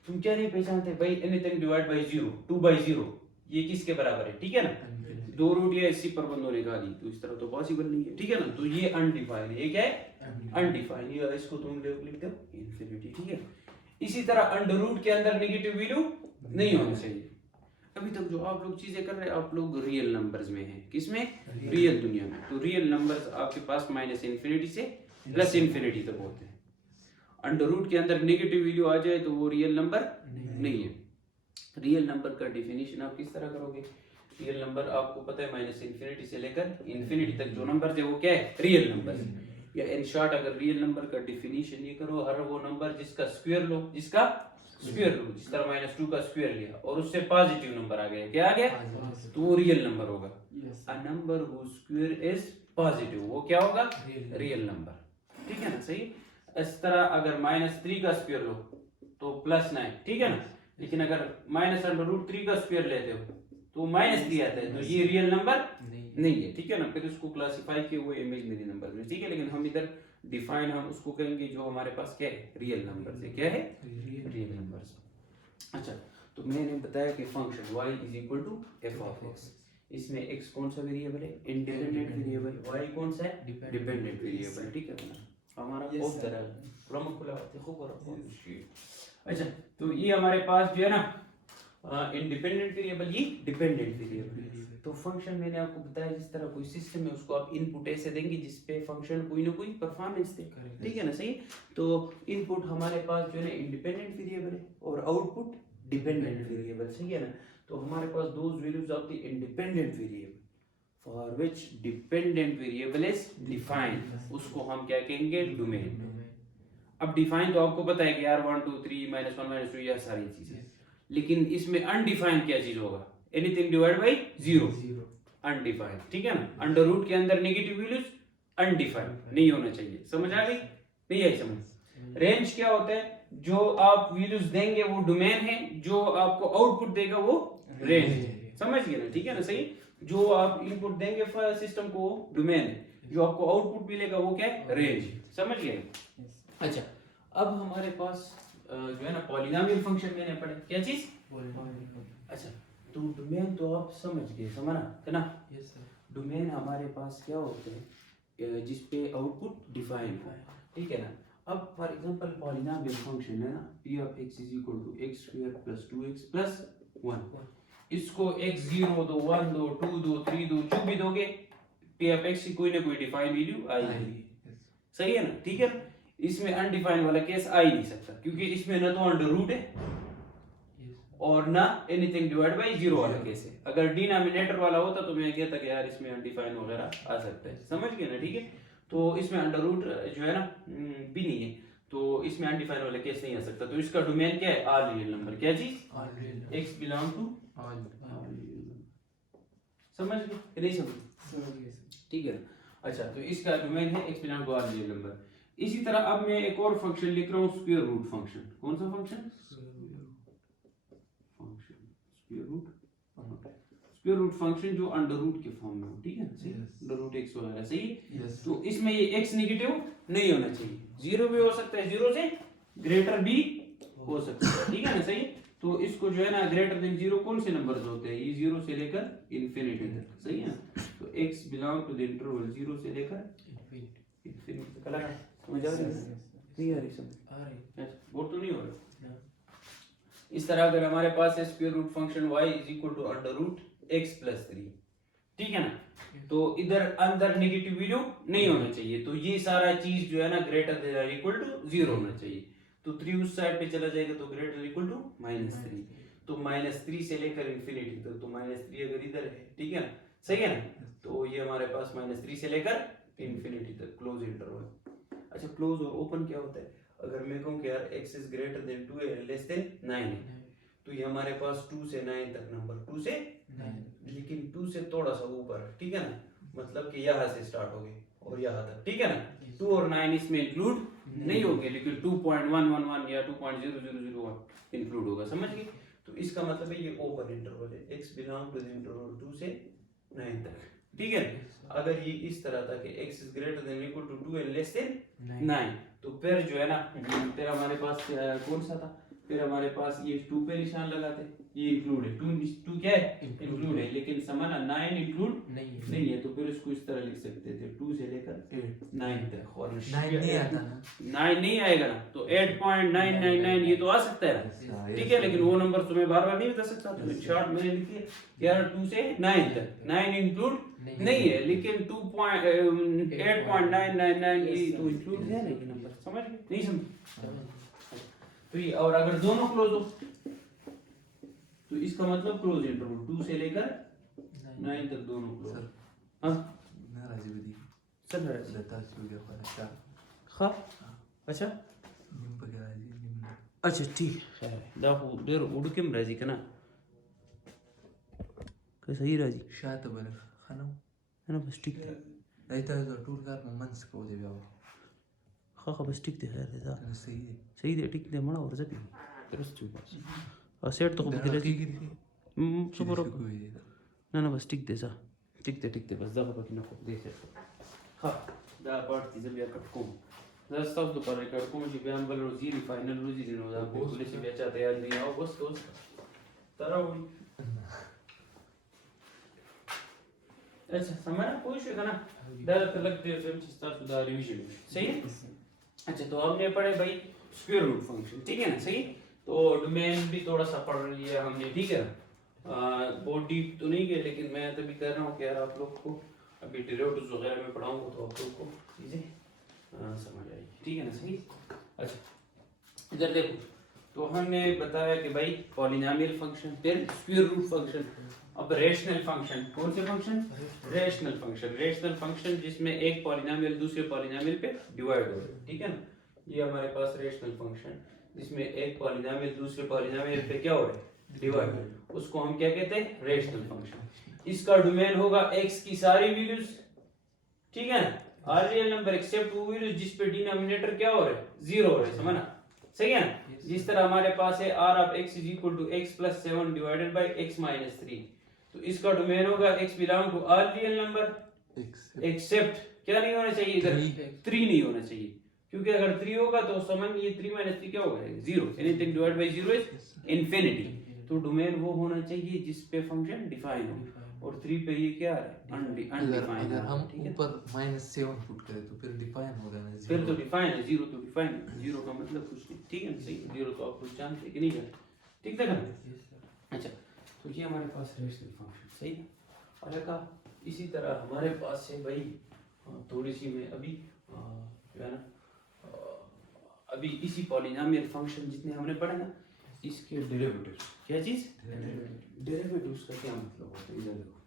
तुम क्या नहीं पहचानते भाई, एनीथिंग डिवाइड बाय 0, 2/0 ये किसके बराबर है, ठीक है ना, 2 रूट या इसी पर बंदों ने निकाली, तो इस तरह तो पॉसिबल नहीं है, ठीक है ना। तो ये अनडिफाइंड है, ये क्या है, अनडिफाइंड, या इसको तुम लिख दो इन्फिनिटी, ठीक है। इसी तरह अंडर रूट के अंदर नेगेटिव वैल्यू नहीं होना चाहिए। अभी तक जो आप लोग चीजें कर रहे हैं, आप लोग रियल नंबर्स में हैं, किसमें, रियल दुनिया में। तो रियल नंबर्स आपके पास माइनस इन्फिनिटी से प्लस इन्फिनिटी तक होते हैं। अंडर रूट के अंदर नेगेटिव वैल्यू आ जाए तो वो रियल नंबर नहीं है। रियल नंबर का डेफिनेशन आप किस तरह करोगे, रियल नंबर आपको पता है माइनस इन्फिनिटी से लेकर इन्फिनिटी तक जो नंबर है वो क्या है, रियल नंबर। या इन शॉर्ट अगर रियल नंबर का डेफिनेशन ये करो, हर वो नंबर जिसका स्क्वायर लो, जिसका स्क्वायर लो, जिस तरह -2 का स्क्वायर लिया और उससे पॉजिटिव नंबर आ गया, क्या आ गया, तो वो रियल नंबर होगा। A number whose square is positive, वो क्या होगा, रियल नंबर, ठीक है ना, सही। इस तरह अगर -3 का स्क्वायर लो तो +9, ठीक है ना। लेकिन अगर -√3 का स्क्वायर लेते हो तो -3 आता है, तो ये रियल नंबर नहीं है, ठीक है ना। फिर उसको क्लासिफाई किए हुए इमेजिनरी नंबर में, ठीक है। लेकिन हम इधर डिफाइन हम उसको करेंगे जो हमारे पास क्या है, रियल नंबर से, क्या है, रियल नंबर्स। अच्छा, तो मैंने बताया कि function y = f of x, इसमें x कौन सा वेरिएबल है, इंडिपेंडेंट वेरिएबल, y कौन सा है, डिपेंडेंट वेरिएबल, ठीक है ना। हमारा बहुत तरह प्रमुख खुला देखो करो। अच्छा, तो ये हमारे पास जो है ना इंडिपेंडेंट वेरिएबल, ये डिपेंडेंट वेरिएबल। तो फंक्शन मैंने आपको बताया जिस तरह कोई सिस्टम है उसको आप इनपुट ऐसे देंगे जिसपे फंक्शन कोई ना कोई परफॉर्मेंस दे, ठीक है ना, सही। तो इनपुट हमारे पास जो है ना इंडिपेंडेंट वेरिएबल है और आउटपुट डिपेंडेंट वेरिएबल, सही है ना। तो हमारे पास those values of the independent variable for which dependent variable is defined, उसको हम क्या कहेंगे, डोमेन। अब डिफाइन तो आपको पता है कि यार 1 2 3 -1 -2 यह सारी चीजें, लेकिन इसमें अनडिफाइंड क्या चीज होगा, एनीथिंग डिवाइड बाय 0, अनडिफाइंड, ठीक है ना। अंडर रूट के अंदर नेगेटिव वैल्यूज अनडिफाइंड नहीं होना चाहिए, समझ आ गई, नहीं आई समझ। रेंज क्या होता है, जो आप वैल्यूज देंगे वो डोमेन है, जो आपको आउटपुट देगा वो रेंज है, समझ गए ना, ठीक है ना, सही। जो आप इनपुट देंगे सिस्टम को डोमेन है, जो आपको आउटपुट मिलेगा वो क्या है, रेंज, समझ गए। अच्छा, अब हमारे पास जो है ना पॉलिनोमियल फंक्शन मैंने पढ़े, क्या चीज, अच्छा। तो डोमेन तो आप समझ गए, समझना है ना। Yes sir. डोमेन हमारे पास क्या होते हैं, जिसपे आउटपुट डिफाइन हो, ठीक है ना। अब फॉर एग्जांपल पॉलिनोमियल फंक्शन है ना, p of x = x² + 2x + 1, इसको x0 दो, 1 दो, 2 दो, 3 दो, जो भी दोगे p of x की कोई ना कोई डिफाइन वैल्यू आएगी, सही है ना, ठीक है। इसमें अनडिफाइंड वाला केस आ ही नहीं सकता, क्योंकि इसमें ना तो अंडर रूट है और ना एनीथिंग डिवाइड बाय 0 वाला केस है। अगर डिनोमिनेटर वाला होता तो मैं कहता कि यार इसमें अनडिफाइंड वगैरह आ सकता है, समझ गए ना, ठीक है। तो इसमें अंडर रूट जो है ना भी नहीं है, तो इसमें अनडिफाइंड वाला केस नहीं आ सकता। तो इसका डोमेन क्या है, ऑल रियल नंबर, क्या चीज, x बिलोंग टू ऑल, समझ गए कि नहीं समझ, ठीक है ना। अच्छा, तो इसका डोमेन है x belong to all real number. इसी तरह अब मैं एक और फंक्शन लिख रहा हूँ, स्क्वायर रूट फंक्शन। कौन सा फंक्शन, स्क्वायर रूट फंक्शन जो अंडर रूट के फॉर्म में हो, ठीक है, सही, अंडर रूट x वगैरह, सही। तो इसमें ये x नेगेटिव नहीं होना चाहिए, 0 भी हो सकता है, 0 से ग्रेटर भी हो सकता है, ठीक है ना, सही। तो इसको जो है ना ग्रेटर देन 0 कौन से नंबर्स होते हैं, ये 0 से लेकर इन्फिनिटी तक, सही है। तो x belong to the interval 0 से लेकर इन्फिनिटी तक, अलग समझ आ रही है, नहीं आ रही समझ, आ रही है, बोर तो नहीं हो रहा। इस तरह अगर हमारे पास है square root function y = x + 3, ठीक है ना, तो इधर अंदर नेगेटिव वैल्यू नहीं होना चाहिए, तो ये सारा चीज जो है ना ग्रेटर देन और इक्वल टू 0 होना चाहिए। तो 3 उस साइड पे चला जाएगा तो ग्रेटर देन इक्वल टू -3, तो -3 से लेकर इन्फिनिटी तक, तो -3 अगर इधर है, ठीक है ना, सही है ना, तो ये हमारे पास -3 से लेकर इन्फिनिटी तक क्लोज इंटरवल। अच्छा, क्लोज और ओपन क्या होता है, अगर मैं कहूँ कि यार x इज ग्रेटर देन 2 है लेस देन 9 है, तो ये हमारे पास 2 से 9 तक नंबर, 2 से 9, लेकिन 2 से थोड़ा सा ऊपर, ठीक है ना, मतलब कि यहाँ से स्टार्ट हो गए और यहाँ तक, ठीक है ना। 2 और 9 इसमें इंक्लूड नहीं होंगे, लेकिन 2.111 या 2.0001 इंक्लूड होगा, समझ गए। तो इसका मतलब है ये ओपन इंटरवल है, x belong to the interval 2 से 9 तक, ठीक है। अगर ये इस तरह था कि x is greater than equal to 2 and less than 9, तो फिर जो है ना फिर हमारे पास कौन सा था, फिर हमारे पास ये 2 पे निशान लगाते, ये इंक्लूड है, 2 क्या है इंक्लूड है, लेकिन समाना 9 इंक्लूड नहीं है, तो फिर इसको इस तरह लिख सकते थे 2 से लेकर 9 तक। और 9 नहीं आता ना, 9 नहीं आएगा ना, तो 8.999 ये तो आ सकता है ना, ठीक है, लेकिन वो नंबर तुम्हें बार बार नहीं बता सकता, तो शॉर्ट मैंने लिख दिया यार 2 से 9 तक, 9 इंक्लूड नहीं है, लेकिन 8.999 ये तो इंक्लूड है ना, ये नंबर समझ गए नहीं समझ? तो ये, और अगर दोनों क्लोज हो तो इसका मतलब क्लोज इंटरवल 2 से लेकर 9 तक दोनों क्लोज। हाँ ना राजी बदी सब है दता से गया पर हाँ अच्छा निम पर गया राजी निम अच्छा ठीक है दाहू देर उड़केम राजी कना कैसा ही राजी शायद तो बने खाना है ना, बस ठीक है ऐसा तो टूर का मंस को दे जाओ हाँ बस ठीक है यार सही है ठीक है मना और जब terus juga sih सेट तो है करेगी सुपर ना बस ठीक दे सा ठीक दे बस दा बाकी ना को दे से हाँ दा पार्टी जब यार कटको दा स्टॉप तो पर कटको मुझे बयान बल रोजी फाइनल रोजी दिन हो दा पुलिस भी अच्छा तैयार नहीं आओ बस तो तारा हुई अच्छा समाना कोई शेगा ना दादा तलक दे फिल्म चिस्ता सुधार रिवीजन सही है। अच्छा तो हमने पढ़े भाई स्क्वायर रूट फंक्शन, ठीक है ना, सही। तो डोमेन भी थोड़ा सा पढ़ लिया हमने, ठीक है ना, बहुत डीप तो नहीं गए, लेकिन मैं तभी कर रहा हूँ कि यार आप लोग को अभी डेरिवेटिव्स वगैरह में पढ़ाऊंगा तो आप लोग को चीज़ें समझ आएगी, ठीक है ना, सही। अच्छा इधर देखो, तो हमने बताया कि भाई पॉलिनोमियल फंक्शन, फिर स्क्वायर रूट फंक्शन, अब रेशनल फंक्शन, कौन से फंक्शन, रेशनल फंक्शन जिसमें एक पॉलिनोमियल दूसरे पॉलिनोमियल पे डिवाइड हो रहा है, ठीक है ना, ये हमारे पास रेशनल फंक्शन जिसमें एक पॉलिनोमियल दूसरे पॉलिनोमियल पे क्या हो रहा है डिवाइड, उसको हम क्या कहते हैं रेशनल फंक्शन। इसका डोमेन होगा x की सारी वैल्यूज, ठीक है ना, ऑल रियल नंबर एक्सेप्ट वो वैल्यूज जिस पे डिनोमिनेटर क्या हो रहा है 0 हो रहा है, समझना सही है ना। जिस तरह हमारे पास है r of x x + 7 divided by x - 3, तो इसका डोमेन होगा x belong to all real number except क्या नहीं होना चाहिए इधर 3 नहीं होना चाहिए, क्योंकि अगर 3 होगा तो समझ ये 3 - 3 क्या होगा 0, anything divide by 0 is infinity. तो डोमेन वो होना चाहिए जिस पे फंक्शन डिफाइन हो, और 3 पे ये क्या है अनडिफाइंड। अगर हम ऊपर -7 पुट करें तो फिर डिफाइन होगा ना, फिर तो डिफाइन है, 0 तो डिफाइन है, 0 का मतलब कुछ नहीं, ठीक है ना, सही। 0 तो आप कुछ जानते हैं कि नहीं जानते, ठीक है ना। अच्छा तो ये हमारे पास रेशनल फंक्शन, सही है। और का इसी तरह हमारे पास है भाई थोड़ी सी मैं अभी जो है ना अभी इसी पॉलिनोमियल फंक्शन जितने हमने पढ़े ना, इसके डेरिवेटिव्स, क्या चीज डेरिवेटिव्स का क्या मतलब होता है, इधर देखो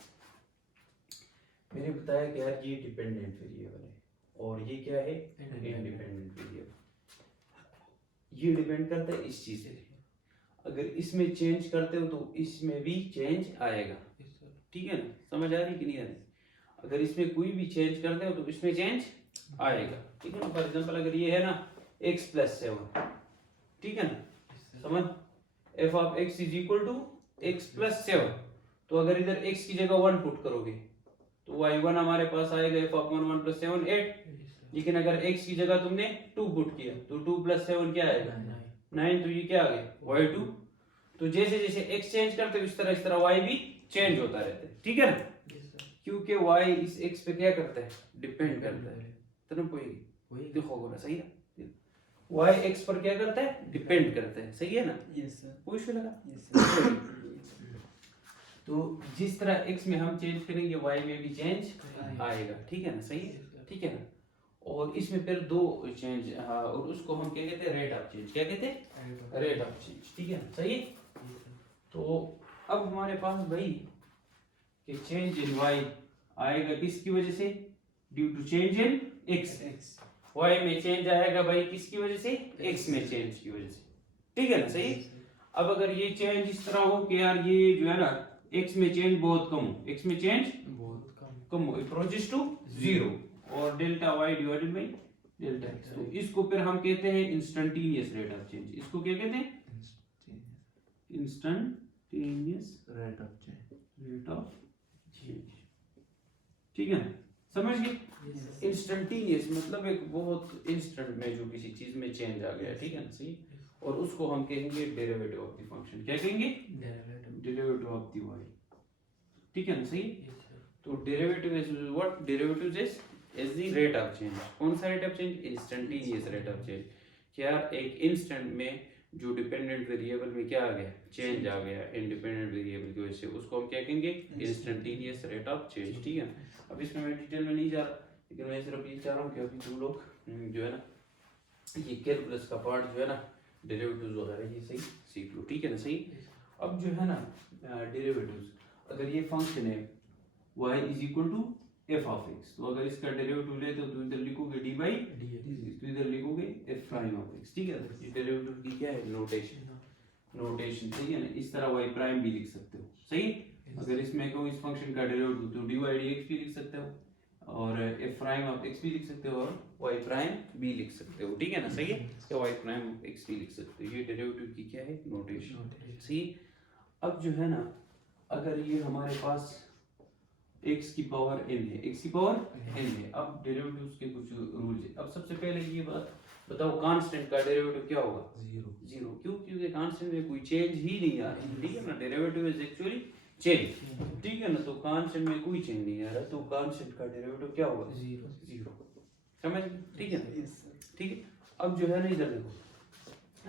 मैंने बताया कि यार ये डिपेंडेंट वेरिएबल है और ये क्या है इंडिपेंडेंट वेरिएबल, ये डिपेंड करता है इस चीज से, अगर इसमें चेंज करते हो तो इसमें भी चेंज आएगा, ठीक है ना, समझ आ रही कि नहीं आ रही। अगर इसमें कोई भी चेंज करते हो तो इसमें चेंज आएगा, ठीक है ना। फॉर एग्जांपल अगर ये है ना x + 7, ठीक है ना, समझ f ऑफ x = x + 7, तो अगर इधर x की जगह 1 पुट करोगे तो y1 हमारे पास आएगा f ऑफ 1 1 + 7 8, लेकिन अगर x की जगह तुमने 2 पुट किया तो 2 + 7 क्या आएगा 9, तो ये क्या आ गया y2। तो जैसे जैसे x चेंज करते हो इस तरह y भी चेंज होता रहता है, ठीक है ना, क्योंकि y इस x पे क्या करता है डिपेंड करता है, तो ना कोई देखोगे ना, सही है, y x पर क्या करता है डिपेंड करता है, सही है ना। यस सर, पूछ लगा। तो जिस तरह x में हम चेंज करेंगे y में भी चेंज आएगा, ठीक है ना, सही है, ठीक है ना। और इसमें फिर दो चेंज, और उसको हम क्या कहते हैं रेट ऑफ चेंज, क्या कहते हैं रेट ऑफ चेंज, ठीक है ना, सही है। तो अब हमारे पास भाई कि चेंज इन y आएगा किसकी वजह से, due to change in x, y में चेंज आएगा भाई किसकी वजह से x में चेंज की वजह से, ठीक है ना, सही। अब अगर ये चेंज इस तरह हो कि यार ये जो है ना x में चेंज बहुत कम हो, x में चेंज बहुत कम हो, अप्रोचेस टू 0, और delta y divided by delta x, तो इसको फिर हम कहते हैं इंस्टेंटेनियस रेट ऑफ चेंज, इसको क्या कहते हैं इंस्टेंटेनियस रेट ऑफ चेंज, ठीक है ना, समझ गए। इंस्टेंटेनियस मतलब एक बहुत इंस्टेंट में जो किसी चीज में चेंज आ गया, ठीक है ना, सही। और उसको हम कहेंगे डेरिवेटिव ऑफ द फंक्शन। क्या कहेंगे? Derivative of the y. ठीक है ना, सही। तो derivative is what? Derivative is the rate of change. कौन सा rate of change? Instantaneous rate of change. क्या एक इंस्टेंट में जो डिपेंडेंट वेरिएबल में क्या आ गया? चेंज आ गया इंडिपेंडेंट वेरिएबल की वजह से, उसको हम क्या कहेंगे? Instantaneous rate of change. ठीक है। अब इसमें मैं डिटेल में नहीं जा रहा, लेकिन मैं सिर्फ ये चाह रहा हूँ कि अभी तुम लोग जो है ना ये कैलकुलस का पार्ट जो है ना डेरिवेटिव्स वगैरह ये सही सीख लो। ठीक है ना, सही। अब जो है ना डेरिवेटिव्स, अगर ये फंक्शन है y is equal to f of x, तो अगर इसका डेरिवेटिव लेते हो तो इधर लिखोगे d बाई तो इधर लिखोगे f प्राइम ऑफ x। ठीक है, ये डेरिवेटिव की क्या है? नोटेशन सही है ना। इस तरह y प्राइम भी लिख सकते हो, सही। अगर इसमें कहो इस फंक्शन का डेरिवेटिव तो dy dx भी लिख सकते हो और f प्राइम ऑफ x भी लिख सकते हो और y प्राइम भी लिख सकते हो। ठीक है ना, सही है। तो y प्राइम ऑफ x भी लिख सकते हो। ये डेरिवेटिव की क्या है? नोटेशन, सही। अब जो है ना अगर ये हमारे पास x की पावर n है, x की पावर n है। अब डेरिवेटिव्स के कुछ रूल्स है। अब सबसे पहले ये बात बताओ, कांस्टेंट का डेरिवेटिव क्या होगा? जीरो। क्यों? क्योंकि कांस्टेंट में कोई चेंज ही नहीं आ रही। ठीक है ना, डेरिवेटिव इज एक्चुअली चेंज। ठीक है ना, तो कांस्टेंट में कोई चेंज नहीं आ रहा, तो कांस्टेंट का डेरिवेटिव क्या होगा? जीरो। समझ? ठीक है, ठीक है। अब जो है ना इधर देखो,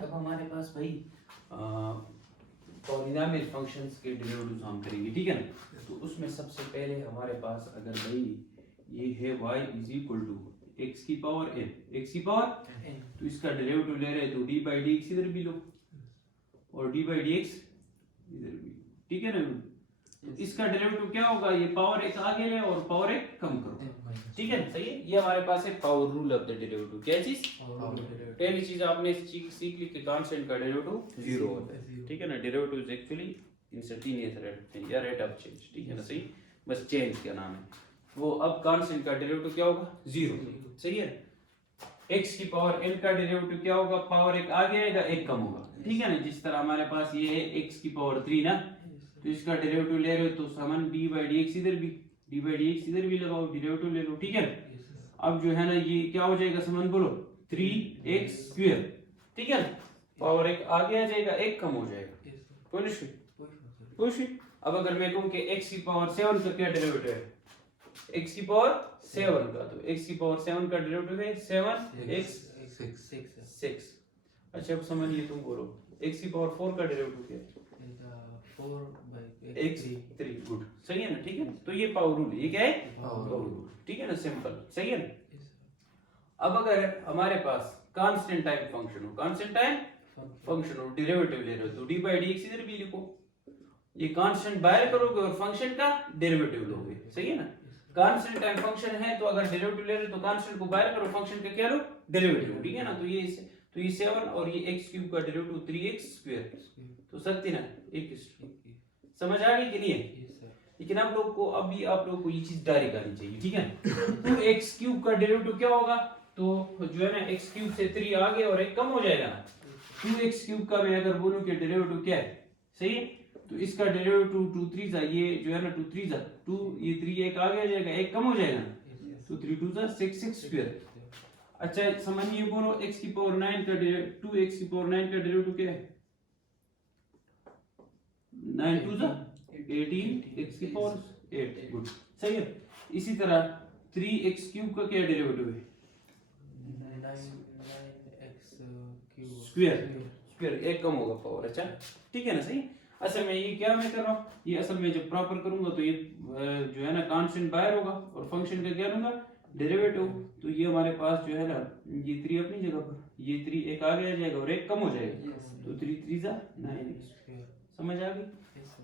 अब हमारे पास भाई पॉलिनॉमियल फंक्शंस के डेरिवेटिव्स हम करेंगे। ठीक है ना, तो उसमें सबसे पहले हमारे पास अगर भाई ये है y is equal to x की पावर n, x की पावर n, तो इसका डेरिवेटिव ले रहे हैं तो d बाई डी एक्स इधर भी लो और d बाई डी एक्स इधर भी। ठीक है ना, तो इसका डेरिवेटिव क्या होगा? ये पावर एक आगे ले और पावर एक कम करो। ठीक है, सही है। ये हमारे पास है power rule of the derivative. क्या चीज? पहली चीज आपने सीख ली कि कांस्टेंट का डेरिवेटिव जीरो होता है। ठीक है ना, derivative is actually instantaneous rate या रेट ऑफ चेंज। ठीक है ना, सही। बस चेंज का नाम है वो। अब कांस्टेंट का डेरिवेटिव क्या होगा? जीरो, सही है। x की पावर n का डेरिवेटिव क्या होगा? पावर एक आगे आएगा एक कम होगा। ठीक है ना, जिस तरह हमारे पास ये है x की पावर 3 ना, तो इसका डेरिवेटिव ले रहे हो तो समान d बाई डी एक्स इधर भी, d बाई डी एक्स इधर भी लगाओ, डेरिवेटिव ले लो। ठीक है, अब जो है ना ये क्या हो जाएगा? समान बोलो 3x स्क्वायर। ठीक है, पावर एक आगे आ जाएगा एक कम हो जाएगा। कोई नहीं। अब अगर मैं कहूं कि x की पावर 7 का क्या डेरिवेटिव है? x की पावर 7 का, तो x की पावर 7 का डेरिवेटिव है 7x 6। अच्छा अब समझिए, तुम बोलो x की पावर 4 का डेरिवेटिव क्या है? 4 x 3। गुड, सही है ना। ठीक है, तो ये पावर रूल, ये क्या है? Power rule. ठीक है ना, सिंपल, सही है ना। अब अगर हमारे पास कांस्टेंट टाइम फंक्शन हो, कांस्टेंट टाइम फंक्शन हो, डेरिवेटिव ले रहे हो तो d बाई डी एक्स इधर भी लिखो। ये कांस्टेंट बाहर करोगे और फंक्शन का डेरिवेटिव लोगे, सही है ना। कांस्टेंट टाइम फंक्शन है तो अगर डेरिवेटिव ले रहे हो तो कांस्टेंट को बाहर करो, फंक्शन का क्या लो? डेरिवेटिव। ठीक है ना, तो ये 7 और ये x क्यूब का डेरिवेटिव 3x स्क्वायर, तो सकती ना एक। समझ आ गई कि नहीं है? लेकिन आप लोग को अभी आप लोग को ये चीज डायरेक्ट आनी चाहिए। ठीक है, तो x क्यूब का डेरिवेटिव क्या होगा? तो जो है ना x क्यूब से 3 आगे और एक कम हो जाएगा ना। 2x क्यूब का मैं अगर बोलूं कि डेरिवेटिव क्या है, सही है, तो इसका डेरिवेटिव 2 3 जा, ये जो है ना 2 3 जा 2, ये 3 एक आगे आ जाएगा एक कम हो जाएगा ना, तो 3 2 जा 6 स्क्वायर। अच्छा समझिए, बोलो x की पावर 9 का 2x की पावर 9 का डेरिवेटिव क्या है? 9 2 जा 18 x की पावर 8। गुड, सही है। इसी तरह 3x क्यूब का क्या डेरिवेटिव है? 9x स्क्वायर एक कम होगा पावर। अच्छा ठीक है ना, सही। असल में ये क्या मैं कर रहा हूँ, ये असल में जब प्रॉपर करूंगा तो ये जो है ना कांस्टेंट बाहर होगा और फंक्शन का क्या लूंगा? डेरिवेटिव। तो ये हमारे पास जो है ना ये 3 अपनी जगह पर, ये 3 एक आगे आ जाएगा और एक कम हो जाएगा, तो 3 3 जा 9। समझ आ गई?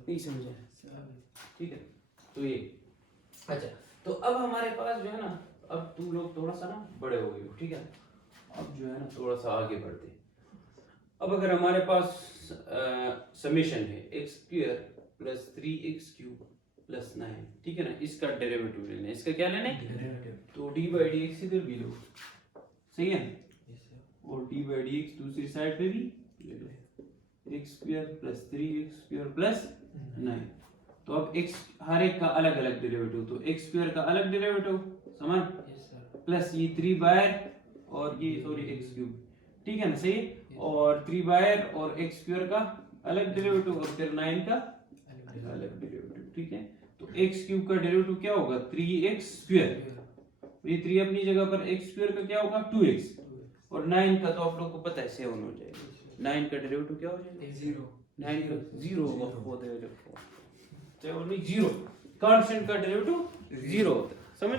नहीं समझ आया? ठीक है, तो ये अच्छा। तो अब हमारे पास जो है ना, अब तुम लोग थोड़ा सा ना बड़े हो गए हो, ठीक है। अब जो है ना थोड़ा सा आगे बढ़ते हैं। अब अगर हमारे पास समेशन है x square plus 3x cube plus 9, ठीक है ना, इसका डेरिवेटिव लेना है। इसका क्या लेना है? तो d बाई डी एक्स इधर भी लो, सही है, और d बाई डी एक्स दूसरी साइड पे भी ले लो। x square plus 3x square plus 9। तो अब x हर एक का अलग अलग डेरिवेटिव, तो x स्क्वायर का अलग डेरिवेटिव समान प्लस ये 3 बाय और ये सॉरी x क्यूब, ठीक है ना, सही। और 3 बायर और x स्क्वायर का अलग डेरिवेटिव और फिर 9 का अलग डेरिवेटिव, ठीक है। तो x क्यूब का डेरिवेटिव क्या होगा 3x स्क्वायर, ये 3 अपनी जगह पर x स्क्वायर का क्या होगा 2x, और 9 का तो आप लोगों को पता है 7 हो जाएगा। 9 का डेरिवेटिव क्या हो जाएगा 0, 9 का 0 होगा, वो दे चलो नहीं 0, कांस्टेंट का डेरिवेटिव 0 होता है, समझ।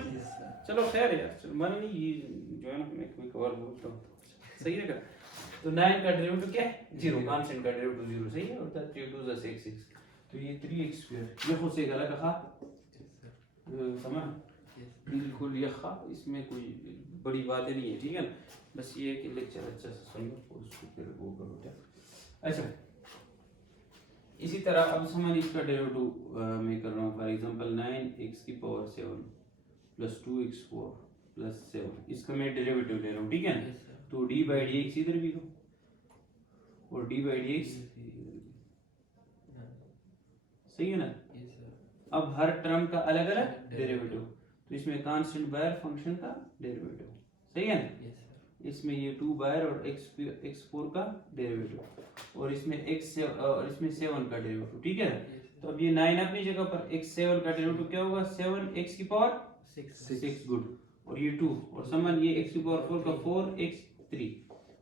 चलो खैर यार, चलो मन नहीं ये जो है ना मैं कोई कवर बोलता हूँ, सही है क्या। तो 9 का डेरिवेटिव क्या है 0, कांस्टेंट का डेरिवेटिव 0, सही है। और 3 2 6 6, तो ये 3x स्क्वायर ये हो से गलत कहा समझ बिल्कुल ये खा, इसमें कोई बड़ी बातें नहीं है, ठीक है ना। बस ये कि लेक्चर अच्छा से सुन लो और उसको फिर वो करो क्या। अच्छा इसी तरह अब समझ इसका डेरिवेटिव मैं कर रहा हूँ। फॉर एग्जांपल 9x की पावर 7 प्लस 2x4 प्लस 7, इसका मैं डेरिवेटिव ले रहा हूँ, ठीक है ना। तो d बाई डी एक्स इधर भी लो और d बाई डी एक्स, सही है ना। अब हर टर्म का अलग अलग डेरिवेटिव, तो इसमें कांस्टेंट बायर फंक्शन का डेरिवेटिव, सही है ना। इसमें ये 2 बायर और x4 का डेरिवेटिव और इसमें x और इसमें 7 का डेरिवेटिव, ठीक है। तो अब ये 9 अपनी जगह पर x7 का डेरिवेटिव क्या होगा 7x की पावर 6 गुड, और ये 2 और समान ये x की पावर 4 का 4x3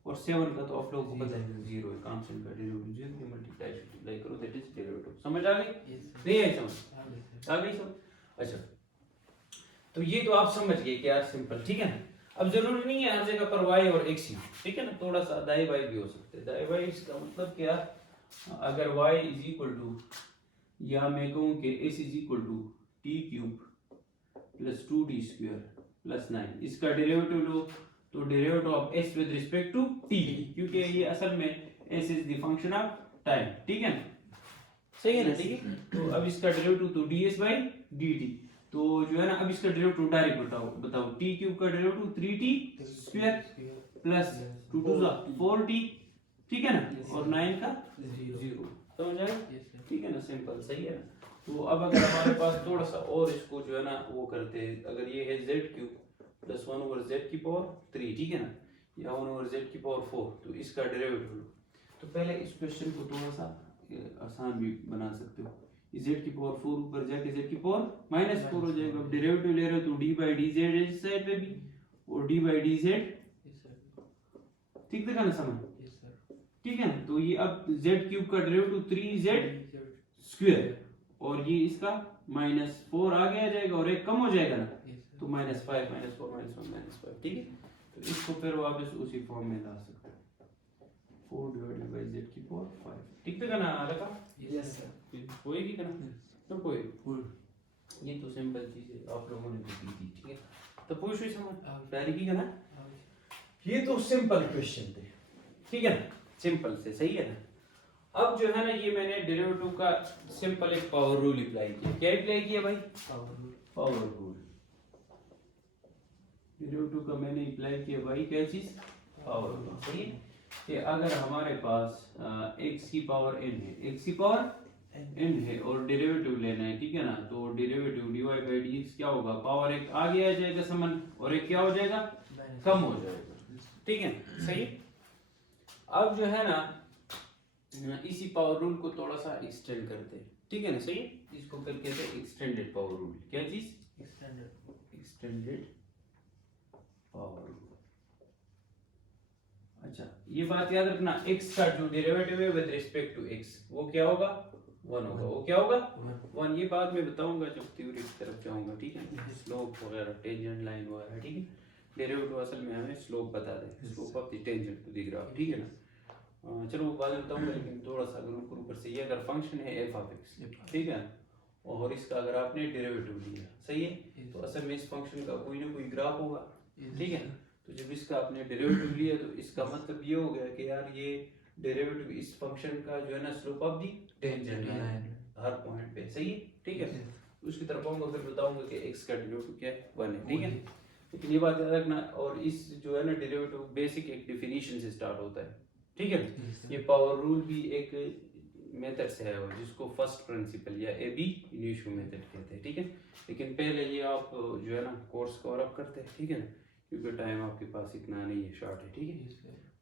और 7 का तो आप लोगों को पता है 0 है, कांस्टेंट का डेरिवेटिव 0 के मल्टीप्लाई करो दैट इज डेरिवेटिव। समझ आ गई नहीं है समझ आ गई समझ। अच्छा तो ये तो आप समझ गए कि यार सिंपल, ठीक है ना। अब जरूरी नहीं है हर जगह पर y और x ही, ठीक है ना, थोड़ा सा दाई बाई भी हो सकते हैं। दाई बाई इसका मतलब क्या, अगर y इज इक्वल टू, या मैं कहूँ कि s is equal to t cube plus 2t square plus 9, इसका डेरिवेटिव लो तो derivative of s with respect to t, क्योंकि ये असल में s is the function of time, ठीक है ना, सही है ना, ठीक है। तो अब इसका डेरिवेटिव तो ds बाई dt, तो जो है ना अब इसका डेरिवेटिव डायरेक्ट बताओ t क्यूब का derivative 3t square plus 2 2 4t, ठीक है ना, और 9 का 0, समझ आया, ठीक है ना, सिंपल, सही है ना। तो अब अगर हमारे पास थोड़ा सा और इसको जो है ना वो करते हैं, अगर ये है z cube plus 1 over z की पावर 3, ठीक है ना, या 1 ओवर z की पावर 4, तो इसका डेरिवेटिव लो। तो पहले इस क्वेश्चन को थोड़ा सा आसान भी बना सकते हो, z की पावर 4 ऊपर जाके z की पावर -4 हो जाएगा। अब डेरिवेटिव ले रहे हो तो d बाई डी जेड इस साइड पे भी और d बाई डी जेड, ठीक है ना, समझ, ठीक है ना। तो ये अब z क्यूब का डेरिवेटिव 3z स्क्वायर और ये इसका -4 आगे आ जाएगा और एक कम हो जाएगा ना, तो -5 -4 -1 -5, ठीक है। तो इसको फिर वापस उसी फॉर्म में ला सकते हो, 4 डिवाइडेड बाय z की पावर 5, ठीक है ना, लगा यस सर, होएगी क्या ना, तो कोई ये तो सिंपल चीज है आप लोगों ने तो की थी, ठीक है। तो पूछ हुई समझ तैयारी की ना, ये तो सिंपल क्वेश्चन थे, ठीक है ना, सिंपल से, सही है ना। अब जो है ना ये मैंने डेरिवेटिव का सिंपल एक पावर रूल अप्लाई किया। क्या अप्लाई किया भाई, पावर रूल। डेरिवेटिव का मैंने अप्लाई किया भाई क्या चीज, पावर रूल, सही है। कि अगर हमारे पास x की पावर n है, x की पावर n है और डेरिवेटिव लेना है, ठीक है ना, तो डेरिवेटिव dy बाई dx क्या होगा, पावर एक आगे आ जाएगा समन और एक क्या हो जाएगा कम हो जाएगा, ठीक है, सही। अब जो है ना इसी पावर रूल को थोड़ा सा एक्सटेंड करते हैं, ठीक है ना, सही। इसको फिर कहते हैं एक्सटेंडेड पावर रूल। क्या चीज, एक्सटेंडेड पावर रूल। अच्छा ये बात याद रखना, x का जो डेरिवेटिव है विद रिस्पेक्ट टू x वो क्या होगा 1 होगा, वो क्या होगा 1। ये बात मैं बताऊंगा जब थ्योरी की तरफ जाऊंगा, ठीक है, स्लोप वगैरह टेंजेंट लाइन वगैरह, ठीक है। डेरिवेटिव असल में हमें स्लोप बता दे, slope of the tangent to the graph, ठीक है ना। चलो वो बाद में बताऊंगा, लेकिन थोड़ा सा अगर ऊपर से ये अगर फंक्शन है f ऑफ x, ठीक है, और इसका अगर आपने डेरिवेटिव लिया, सही है, तो असल में इस फंक्शन का कोई ना कोई ग्राफ होगा, ठीक है। तो जब इसका आपने डेरिवेटिव लिया तो इसका मतलब ये हो गया कि यार ये डेरिवेटिव इस फंक्शन का जो है ना slope of the tangent line her point पे, सही है, ठीक है। उसकी तरफ आऊंगा फिर बताऊंगा कि x का डेरिवेटिव क्या है 1 है, ठीक है। लेकिन ये बात याद रखना, और इस जो है ना डेरिवेटिव बेसिक एक डेफिनेशन से स्टार्ट होता है, ठीक है। ये पावर रूल भी एक मेथड से है जिसको फर्स्ट प्रिंसिपल या AB इनिशियो मेथड कहते हैं, ठीक है। लेकिन पहले ये आप जो है ना कोर्स कवर अप करते हैं, ठीक है ना, क्योंकि टाइम आपके पास इतना नहीं है, शॉर्ट है, ठीक है।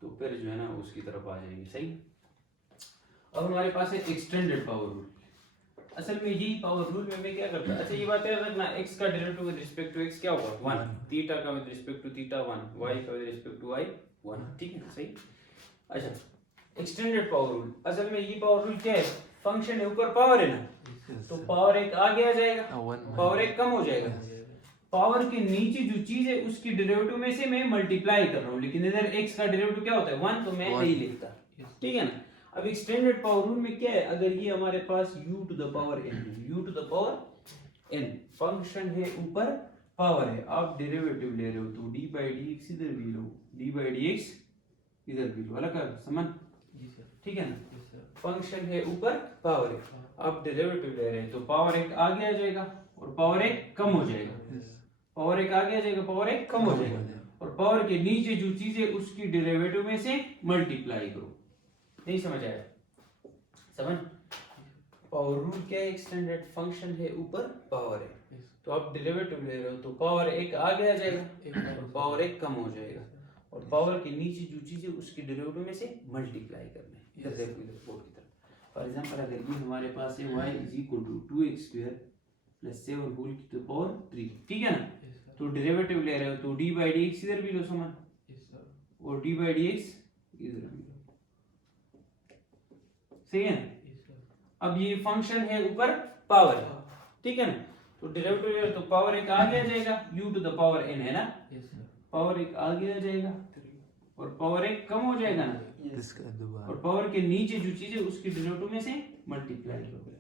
तो फिर जो है ना उसकी तरफ आ जाएंगे। सही। अब हमारे पास है एक्सटेंडेड पावर रूल। असल में यही पावर रूल में मैं क्या करता है, अच्छा ये बात याद रखना, x का derivative with respect to x क्या होगा 1, थीटा का विद रिस्पेक्ट टू थीटा 1, y का विद रिस्पेक्ट टू y 1, ठीक है ना। सही। अच्छा एक्सटेंडेड पावर रूल, असल में ये पावर रूल क्या है, फंक्शन है ऊपर पावर है ना, तो पावर एक आगे आ जाएगा, पावर एक कम हो जाएगा, पावर के नीचे जो चीज है उसकी डेरिवेटिव में से मैं मल्टीप्लाई कर रहा हूँ, लेकिन इधर x का डेरिवेटिव क्या होता है 1, तो मैं नहीं लिखता, ठीक है ना। अब एक्सटेंडेड पावर रूल में क्या है, अगर ये हमारे पास u to the power n, u to the power n function है ऊपर पावर है, आप डेरिवेटिव ले रहे हो तो d by dx इधर भी लो, d by dx इधर भी लो, अलग कर समान, ठीक है ना। फंक्शन है ऊपर पावर है, आप डेरिवेटिव ले रहे हैं तो पावर एक आगे आ जाएगा और पावर एक कम हो जाएगा, पावर एक आगे आ जाएगा, पावर एक कम हो जाएगा, और पावर के नीचे जो चीज है उसकी डेरिवेटिव में से मल्टीप्लाई करो। नहीं समझ आया? समझ। पावर रूल क्या है, एक्सटेंडेड फंक्शन है ऊपर पावर है, तो आप डेरिवेटिव ले रहे हो तो पावर एक आगे आ जाएगा और पावर एक कम हो जाएगा, और पावर के नीचे जो चीज है उसकी डेरिवेटिव में से मल्टीप्लाई करना है। इधर देखो, इधर बोर्ड की तरफ। फॉर एग्जांपल अगर ये हमारे पास है y is equal to 2x² plus 7 whole की पावर 3, ठीक है ना, तो डेरिवेटिव ले रहे हो तो d by dx इधर भी लो समान, और d by dx इधर भी लो, सही है ना। अब ये फंक्शन है ऊपर पावर, ठीक है ना, तो डेरिवेटिव ले तो पावर एक आगे आ जाएगा, u to the power n है ना, पावर एक आगे आ जाएगा और पावर एक कम हो जाएगा ना, और पावर के नीचे जो चीज है उसकी डेरिवेटिव में से मल्टीप्लाई करोगे।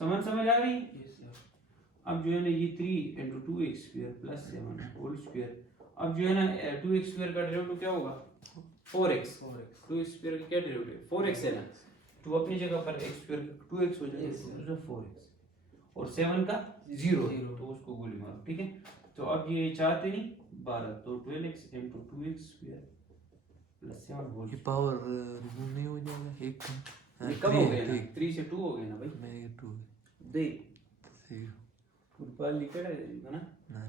समझ आ गई। अब जो है ना ये 3 into 2x² plus 7 whole square, अब जो है ना 2x² का डेरिवेटिव क्या होगा 4x, 2x² का क्या डेरिवेटिव 4x है ना, तो अपनी जगह पर x² 2x हो जाएगा, 4x, और 7 का 0 तो उसको गोली मारो, ठीक है। तो अब ये 4 3 12, तो 12x into 2x² plus 7 whole, ये पावर नहीं हो जाएगा, एक ये कम हो गया ना, 3 से 2 हो गया ना भाई, मेरे 2 दे फुटबॉल लिखा है ना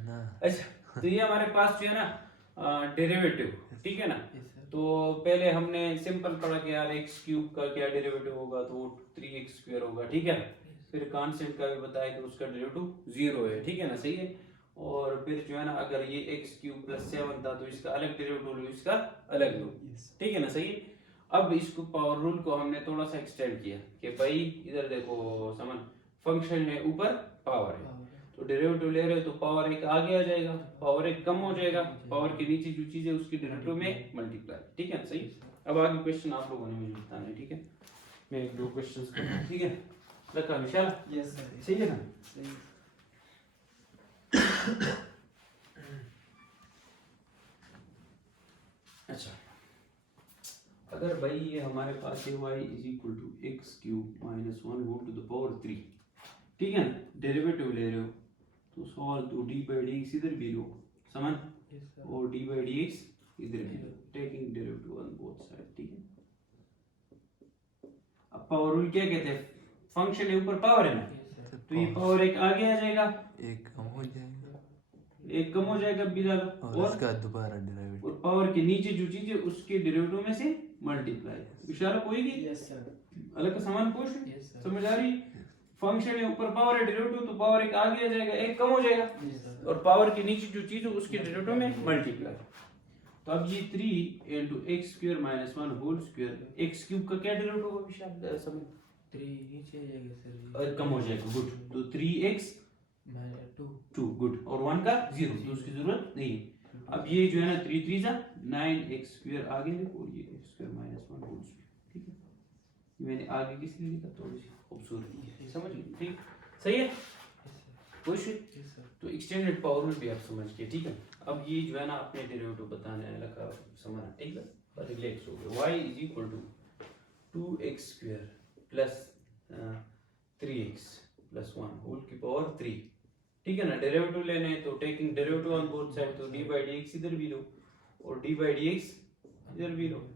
ना। अच्छा तो ये हमारे पास जो है ना डेरिवेटिव, ठीक है ना, तो पहले हमने सिंपल पढ़ा कि यार x³ का क्या डेरिवेटिव होगा, तो 3x² होगा, ठीक है। फिर कांस्टेंट का भी बताया कि उसका डेरिवेटिव 0 है, ठीक है ना, सही है। और फिर जो है ना अगर ये x³ + 7 था तो इसका अलग डेरिवेटिव लो, इसका अलग लो, ठीक है ना, सही है। अब इसको पावर रूल को हमने थोड़ा सा एक्सटेंड किया कि भाई इधर देखो समझ, फंक्शन है ऊपर पावर है, तो डेरिवेटिव ले रहे हो तो पावर एक आगे आ जाएगा, पावर एक कम हो जाएगा, पावर के नीचे जो चीज है उसकी डेरिवेटिव में मल्टीप्लाई, ठीक है, सही। अब आगे क्वेश्चन आप लोगों ने मुझे बताना है, ठीक है, मैं 1 2 क्वेश्चंस करता हूं, ठीक है, रखा विशाल, यस सर, सही है ना। सही। अच्छा अगर भाई ये हमारे पास है y is equal to x³ - 1 whole to the power 3, ठीक है ना, डेरिवेटिव ले रहे हो तो सॉल्व, तो d by dx इधर भी लो समझ, और d by dx इधर भी लो, taking derivative on both side, ठीक है। अब पावर रूल क्या कहते हैं, फंक्शन है ऊपर पावर है ना, तो ये पावर एक आगे आ जाएगा, एक कम हो जाएगा, एक कम हो जाएगा भी ज्यादा, और इसका दोबारा डेरिवेटिव, और पावर के नीचे जो चीज है उसके डेरिवेटिव में से मल्टीप्लाई, इशारा कोई भी यस सर, अलग का समान पूछ, यस सर, समझ आ रही। फंक्शन है ऊपर पावर है, डेरिवेटिव तो पावर एक आगे आ जाएगा, एक कम हो जाएगा, यस सर, और पावर के नीचे जो चीज है उसके डेरिवेटिव में मल्टीप्लाई। तो अब ये 3 into x² - 1 whole square, x³ का क्या डेरिवेटिव होगा विशाल समझ, 3 नीचे आ जाएगा सर, और कम हो जाएगा, गुड, तो 3x -2 गुड, और 1 का 0 तो उसकी जरूरत नहीं है। अब ये जो है ना 3 3 जा 9x² आगे लिखो, और ये x² - 1 होल स्क्वायर, ठीक है। मैंने आगे किस लिए लिखा, थोड़ी सी खूबसूरती है, समझ गए, ठीक सही है, खुश। यस सर, तो एक्सटेंडेड पावर में भी आप समझ के, ठीक है। अब ये जो है ना अपने डेरिवेटिव बताने लगा समझना, ठीक है, पर रिलैक्स हो गया, y is equal to 2x² plus 3x plus 1 whole की पावर 3, ठीक है ना। डेरिवेटिव लेने हैं तो taking derivative on both side, तो d by dx इधर भी लो और d by dx इधर भी लो।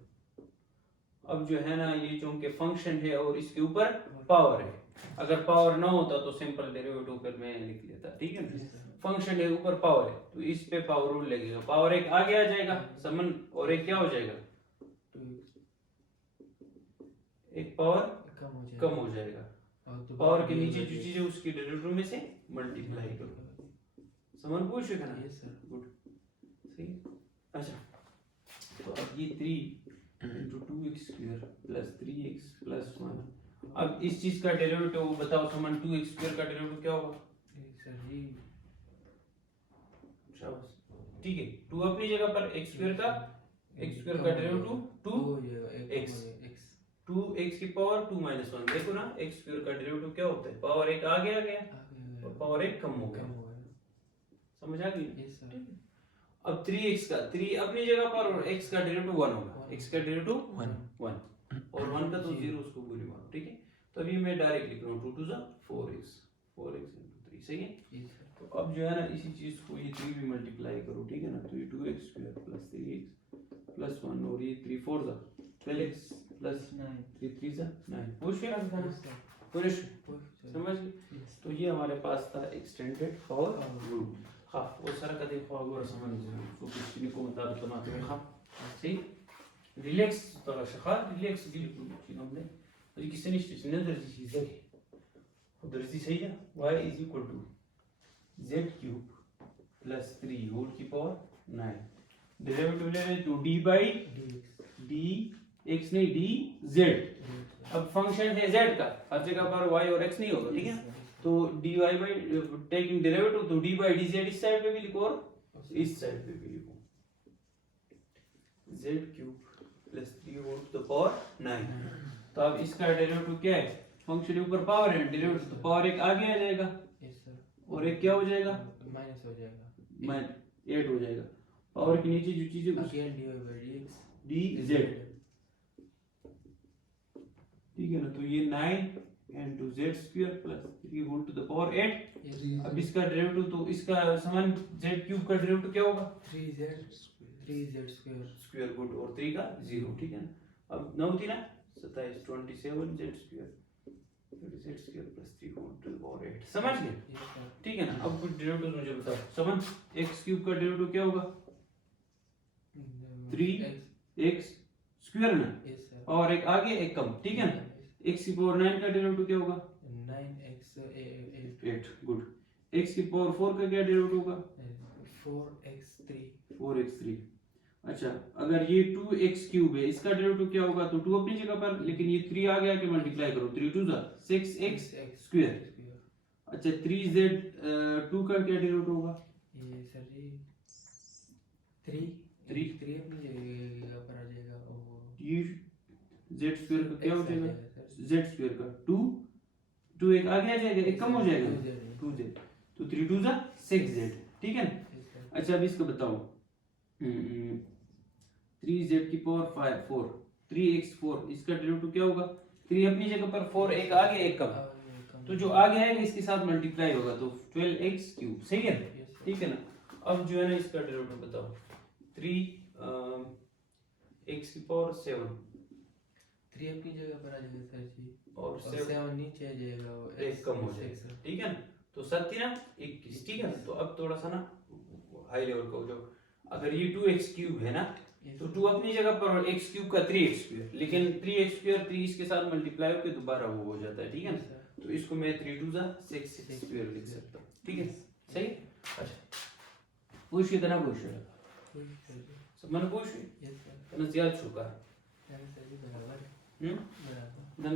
अब जो है ना ये चूंकि फंक्शन है और इसके ऊपर पावर है, अगर पावर ना होता तो सिंपल डेरिवेटिव फिर मैं लिख लेता, ठीक है ना। फंक्शन है ऊपर पावर है तो इस पे पावर रूल लगेगा, पावर एक आगे आ जाएगा समन और एक क्या हो जाएगा, 2x एक पावर कम हो कम हो जाएगा। और पावर के नीचे जो चीज है उसकी डेरिवेटिव में से मल्टीप्लाई करो, समझ पूछ रहे ना? Yes sir. गुड, सही। अच्छा तो अब ये 3 into 2x square plus 3x plus 1, अब इस चीज का डेरिवेटिव बताओ समन, 2x स्क्वायर का डेरिवेटिव क्या होगा? सर जी शाबाश, ठीक है। 2 अपनी जगह पर, x स्क्वायर का डेरिवेटिव 2 हो जाएगा x, x 2x की पावर 2 माइनस 1, देखो ना x स्क्वायर का डेरिवेटिव क्या होता है, पावर एक आगे आ गया और पावर एक कम हो गया, समझ आ गई? Yes sir. अब 3x का 3 अपनी जगह पर और x का डेरिवेटिव 1 होगा, x का डेरिवेटिव 1 और 1 का तो 0 उसको गोली मारो, ठीक है। तो अभी मैं डायरेक्ट लिख रहा हूँ 2 2 4x into 3, सही है। Yes sir. तो अब जो है ना इसी चीज को ये 3 भी मल्टीप्लाई करो, ठीक है ना, तो ये 2x square plus 3x plus 1 और ये 3 4 12x प्लस 3 3 9, पूछ के ना पूछ समझ गए? तो ये हमारे पास था एक्सटेंडेड पावर रूल। हाँ वो सारा कदे ख्वाब समझ तो कुछ नहीं को मुताबिक तमाम है। हाँ सही रिलैक्स तोरा शखा रिलैक्स गिल की हमने तो ये किसी ने स्टेशन दर्जी चीज है दर्जी सही है, y is equal to z cube plus 3 whole की पावर 9, डेरिवेटिव ले रहे तो d by dx नहीं dz, अब फंक्शन है z का, हर जगह पर y और x नहीं होगा, ठीक है। तो dy by टेकिंग डेरिवेटिव तो d by dz इस साइड पे भी लिखो और इस साइड पे भी लिखो, z cube plus 3 whole to the power 9। तो अब इसका डेरिवेटिव क्या है, फंक्शन ऊपर पावर है, डेरिवेटिव तो पावर एक आगे आ जाएगा यस सर। और एक क्या हो जाएगा, माइनस हो जाएगा, 8 हो जाएगा। पावर के नीचे जो चीज है again dy by dx dz, ठीक है ना। तो ये 9 into z square plus 3 whole to the power 8। अब इसका डेरिवेटिव तो इसका समान z क्यूब का डेरिवेटिव क्या होगा, 3z स्क्वायर गुड और 3 का 0, ठीक है ना। अब 9 थी ना 27 27 z square z square plus 3 whole to the power 8, समझ गए? ठीक है ना। अब कुछ डेरिवेटिव मुझे बताओ समझ, x क्यूब का डेरिवेटिव क्या होगा, 3x स्क्वायर ना, और एक आगे एक कम, ठीक है ना। x की पावर 9 का डेरिवेटिव क्या होगा, 9x 8 गुड। x की पावर 4 का क्या डेरिवेटिव होगा, 4x3। अच्छा अगर ये 2x क्यूब है इसका डेरिवेटिव क्या होगा, तो 2 अपनी जगह पर, लेकिन ये 3 आ गया के मल्टीप्लाई करो, 3 2 6x स्क्वायर। अच्छा 3z 2 का क्या डेरिवेटिव होगा, ये सर जी 3 अपनी जगह पर आ जाएगा और ये z स्क्वायर का क्या हो जाएगा, z स्क्वायर का 2 एक आगे आ जाएगा, एक कम हो जाएगा 2z, तो 3 2 6z, ठीक है ना। अच्छा अब इसको बताओ 3z की पावर 4 3x4 इसका डेरिवेटिव क्या होगा, 3 अपनी जगह पर 4 एक आगे एक कम, तो जो आगे आएगा इसके साथ मल्टीप्लाई होगा तो 12x क्यूब, सही है ना, ठीक है ना। अब जो है ना इसका डेरिवेटिव बताओ 3 x की पावर 7, 3 अपनी जगह पर आ जाएगा सर जी और 7 नीचे आ जाएगा और एक कम हो जाएगा, ठीक है ना। तो 7 थी ना 21, ठीक है ना। तो अब थोड़ा सा ना हाई लेवल का हो जाओ, अगर ये 2x क्यूब है ना तो 2 अपनी जगह पर और x क्यूब का 3x स्क्वायर, लेकिन 3x स्क्वायर 3 इसके साथ मल्टीप्लाई होकर दोबारा वो हो जाता है, ठीक है ना। तो इसको मैं 3 2 6 स्क्वायर लिख सकता हूँ, ठीक है सही। अच्छा पूछ कितना पूछ रहे सब मैंने पूछ ना ज्यादा छुका नन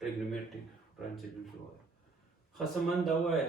ट्रिग्नोमेट्रिक प्रिंसिपल जो है खसमन दा वाया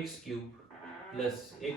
x cube plus x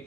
x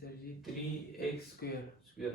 सर जी 3x square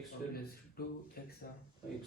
x square plus 2x x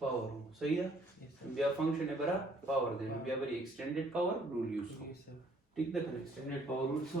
power सही है बया फंक्शन है बरा पावर दे बया बरी एक्सटेंडेड पावर रूल यूज ठीक है extended power rule so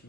she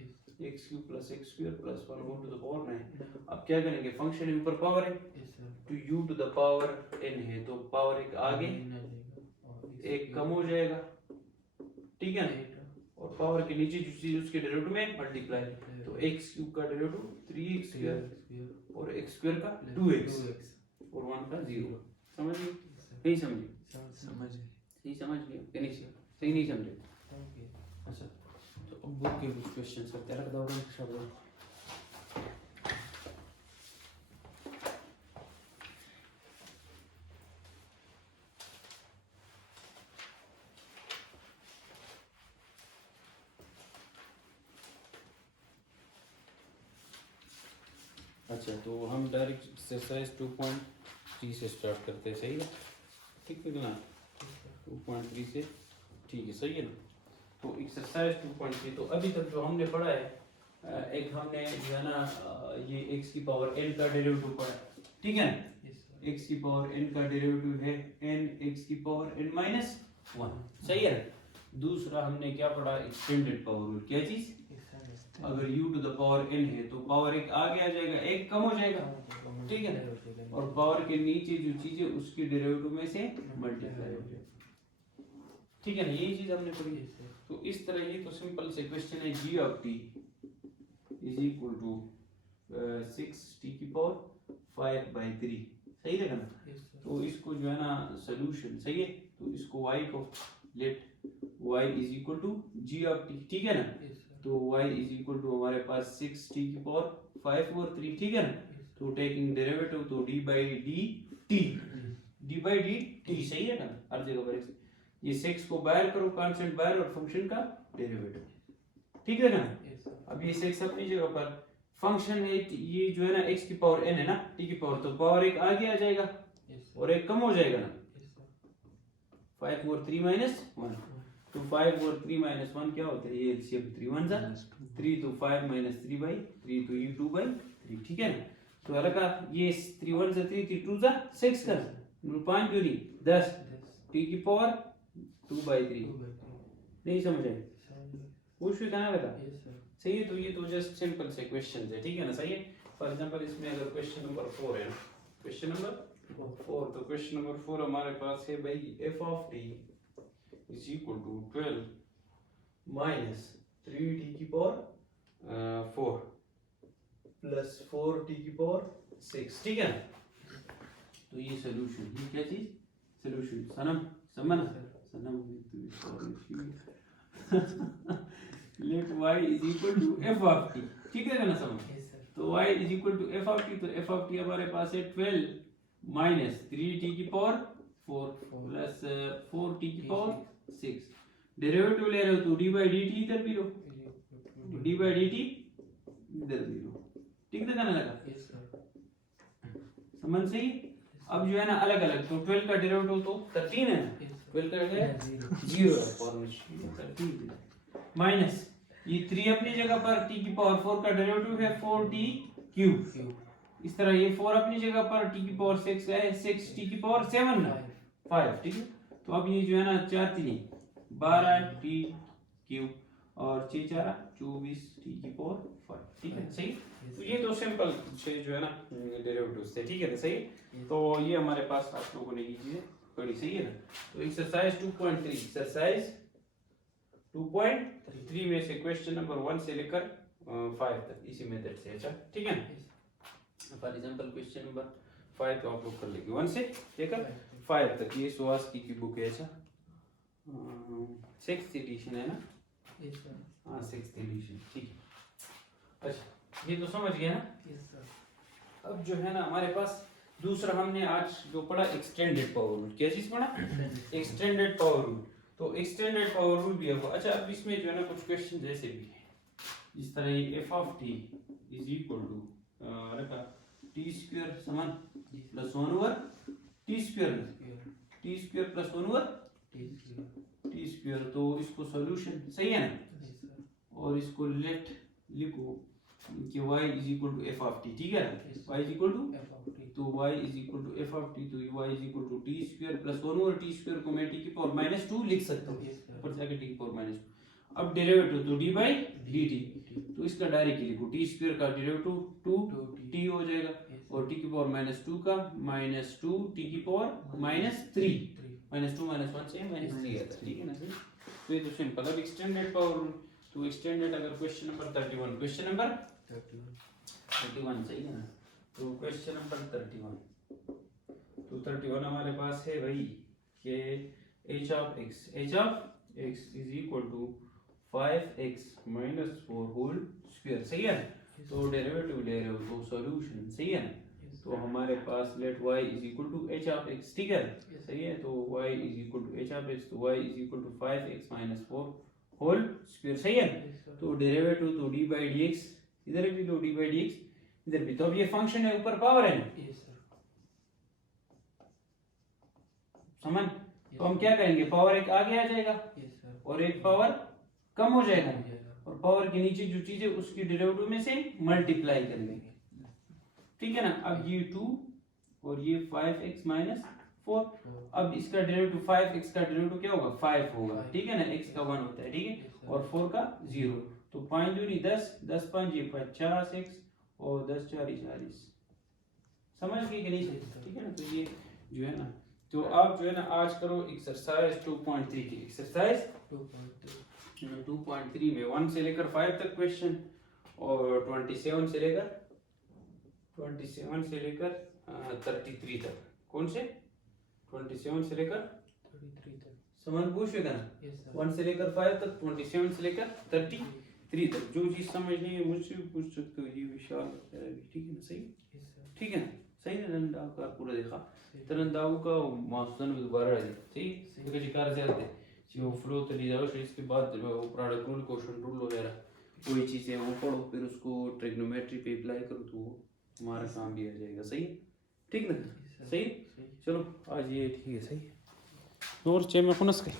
yes x cube plus x square plus 1 to the power 9 अब क्या करेंगे फंक्शन के ऊपर पावर है yes sir तो u to the power n है तो पावर एक आगे n आ जाएगा और एक कम हो जाएगा ठीक है ना और पावर के नीचे जो चीज उसके डेरिवेटिव में मल्टीप्लाई तो x क्यूब का डेरिवेटिव 3x स्क्वायर और x स्क्वायर का 2x और 1 का 0 समझ गए नहीं समझे समझ सही समझ गए कि नहीं सही नहीं समझे okay अच्छा तो अब बुक के कुछ क्वेश्चंस करते हैं रख दो शब्द अच्छा तो हम डायरेक्ट एक्सरसाइज 2.3 से स्टार्ट करते हैं सही है ठीक है ना 2.3 से ठीक है सही है ना तो एक्सरसाइज 2.3 तो अभी तक जो हमने पढ़ा है एक हमने जो है ना ये x की पावर n का डेरिवेटिव पढ़ा है ठीक है ना yes sir x की पावर n का डेरिवेटिव है n x की पावर n माइनस 1 सही है ना दूसरा हमने क्या पढ़ा एक्सटेंडेड पावर रूल क्या चीज yes sir अगर u to the power n है तो पावर एक आगे आ जाएगा एक कम हो जाएगा ठीक है ना और पावर के नीचे जो चीज है उसके डेरिवेटिव में से मल्टीप्लाई हो जाएगा ठीक है ना यही चीज हमने पढ़ी yes sir तो इस तरह ये तो सिंपल से क्वेश्चन है g of t is equal to 6t की पावर 5/3 सही रहेगा ना yes sir तो इसको जो है ना सॉल्यूशन सही है तो इसको y को let y is equal to g of t ठीक है ना yes sir तो y इज इक्वल टू हमारे पास 6t की पावर 5 और 3 ठीक है ना तो टेकिंग डेरिवेटिव तो d by D T d by D T सही है ना हर जगह पर ये 6 को बाहर करो कांस्टेंट बाहर और फंक्शन का डेरिवेटिव ठीक है ना yes sir अब ये 6 अपनी जगह पर फंक्शन है ये जो है ना x की पावर n है ना t की पावर तो पावर एक आगे आ जाएगा yes sir और एक कम हो जाएगा ना yes sir 5 और 3 माइनस 1 तो 5 और 3 माइनस 1 क्या होता है ये एलसीएम 3 1 जा 3 तो 5 माइनस 3 बाई 3 तो ये 2 बाई 3 ठीक है ना तो अलग ये 3 1 से 3 3 2 जा 6 कर 5 दूरी 10 t की पावर 2 बाई 3 नहीं समझ आए पूछ भी कहाँ लगा yes sir सही है तो ये तो जस्ट सिंपल से क्वेश्चन है ठीक है ना सही है फॉर एग्जांपल इसमें अगर क्वेश्चन नंबर 4 है क्वेश्चन नंबर 4 तो क्वेश्चन नंबर 4 हमारे पास है भाई f of t is equal to 12 minus 3t की पावर 4 प्लस 4t की पावर 6 ठीक है ना तो ये सॉल्यूशन ये क्या चीज सॉल्यूशन सनम समझ सनम let y is equal to f of t ठीक है ना समझ yes sir तो y is equal to f of t तो f ऑफ t हमारे पास है 12 माइनस 3t की पावर 4 प्लस 4t की पावर 6 डेरिवेटिव ले रहे हो तो d बाई dt इधर भी लो d बाई dt इधर भी लो ठीक है ना लगा yes sir समझ सही अब जो है ना अलग अलग तो 12 का डेरिवेटिव तो 13 है ना yes sir 12 का है zero 0 है फॉर्मेशन 13 माइनस ये 3 अपनी जगह पर t की पावर 4 का डेरिवेटिव है 4t क्यूब cube इस तरह ये 4 अपनी जगह पर t की पावर 6 है 6t की पावर 7 ना 5 ठीक है तो अब ये जो है ना 4 3 12 t क्यूब और 6 4 24 t की पावर 5 ठीक है सही तो ये तो सिंपल से जो है ना डेरिवेटिव्स थे ठीक है ना सही तो ये हमारे पास आप लोगों ने ये चीजें पढ़ी सही है ना तो एक्सरसाइज 2.3 एक्सरसाइज 2.3 में से क्वेश्चन नंबर 1 से लेकर 5 तक इसी मेथड से अच्छा ठीक है ना फॉर एग्जांपल क्वेश्चन नंबर 5 तो आप लोग कर लेंगे 1 से लेकर 5 तक ये सुहासकी की बुक है अच्छा 6th एडिशन है ना yes sir हाँ 6th एडिशन ठीक है अच्छा ये तो समझ गए ना yes sir अब जो है ना हमारे पास दूसरा हमने आज जो पढ़ा एक्सटेंडेड पावर रूल क्या चीज पढ़ा एक्सटेंडेड पावर रूल तो एक्सटेंडेड पावर रूल भी है अच्छा अब इसमें जो है ना कुछ क्वेश्चन जैसे भी है जिस तरह ये f of t is equal to रखा t स्क्वायर समान plus 1 over t square t square plus 1 over t square तो इसको सॉल्यूशन सही है ना yes sir और इसको लेट लिखो कि y is equal to F of T, ठीक है ना, Yes. y is equal to, F of t. तो y is equal to F of T, तो y is equal to T square plus 1 over T square को मैं T की power minus 2 लिख सकता हूँ, Yes, sir. ऊपर जाके टी की पावर माइनस 2। अब डेरिवेटिव तो D by D T, dt. तो इसका डायरेक्टली लिखो टी स्क्वायर का डेरिवेटिव 2 टी हो जाएगा, Yes. और टी की पावर माइनस 2 का माइनस 2 टी की पावर माइनस 3, 3. माइनस 2 माइनस 1 से माइनस 3 आता है, ठीक है ना सर। तो ये तो सिंपल। अब एक्सटेंडेड पावर, तो एक्सटेंडेड अगर क्वेश्चन नंबर 31, क्वेश्चन नंबर 31 सही है ना, तो क्वेश्चन नंबर 31, तो 31 हमारे पास है भाई कि h of x is equal to 5x minus 4 whole square, सही है ना, तो डेरिवेटिव ले रहे हो तो सॉल्यूशन, सही है ना, Yes. तो हमारे पास let y is equal to h of x, ठीक है ना, Yes. सही है, तो y is equal to h of x, तो y is equal to 5x minus 4 whole square, सही है ना, Yes, sir. तो डेरिवेटिव तो d बाई डी एक्स, इधर भी लो d बाई डी एक्स, इधर भी, तो अब ये फंक्शन है, ऊपर पावर है ना, Yes, sir. समझ, Yes, तो हम sir. क्या करेंगे, पावर एक आगे आ जाएगा Yes, sir. और एक पावर कम हो जाएगा, हो जाएगा. और पावर के नीचे जो चीज है उसकी डेरिवेटिव में से मल्टीप्लाई करेंगे, ठीक है ना। अब ये 2 और ये 5x माइनस 4, अब इसका डेरिवेटिव 5x का डेरिवेटिव क्या होगा, 5 होगा, ठीक है ना, x का 1 होता है, ठीक है, Yes, sir. और 4 का 0, तो 5 दूनी 10, 10 5 ये 50x और 10 4 40, समझ गए कि नहीं, Yes, sir. ठीक है ना। तो ये जो है ना, तो आप जो है ना आज करो एक्सरसाइज 2.3 की, एक्सरसाइज 2.3. 2.3 में 1 से लेकर 5 तक क्वेश्चन, और 27 से लेकर 33 तक, कौन से 27 से लेकर 33 तक. समझ पूछेगा ना, Yes, sir. 1 से लेकर 5 तक, 27 से लेकर 33 तक, जो चीज समझ नहीं है मुझसे भी पूछ सकते हो, ये विशाल वगैरह भी, ठीक है ना, सही, Yes, sir. ठीक है ना, सही है, रंदाव का पूरा देखा, Same. तरंदाव का मास्टर में दोबारा है, ठीक, Same. because जिकार से आते हैं, जो फ्लो तो ली जाओ, फिर इसके बाद जो प्रोडक्ट रूल, क्वेश्चन रूल वगैरह कोई चीज़ें वो पढ़ो, फिर उसको ट्रिग्नोमेट्री पे अप्लाई करो, तो वो हमारा काम भी आ जाएगा, सही, ठीक ना, Yes, sir. सही, सही. चलो आज ये ठीक है, सही, और चे में खुनस के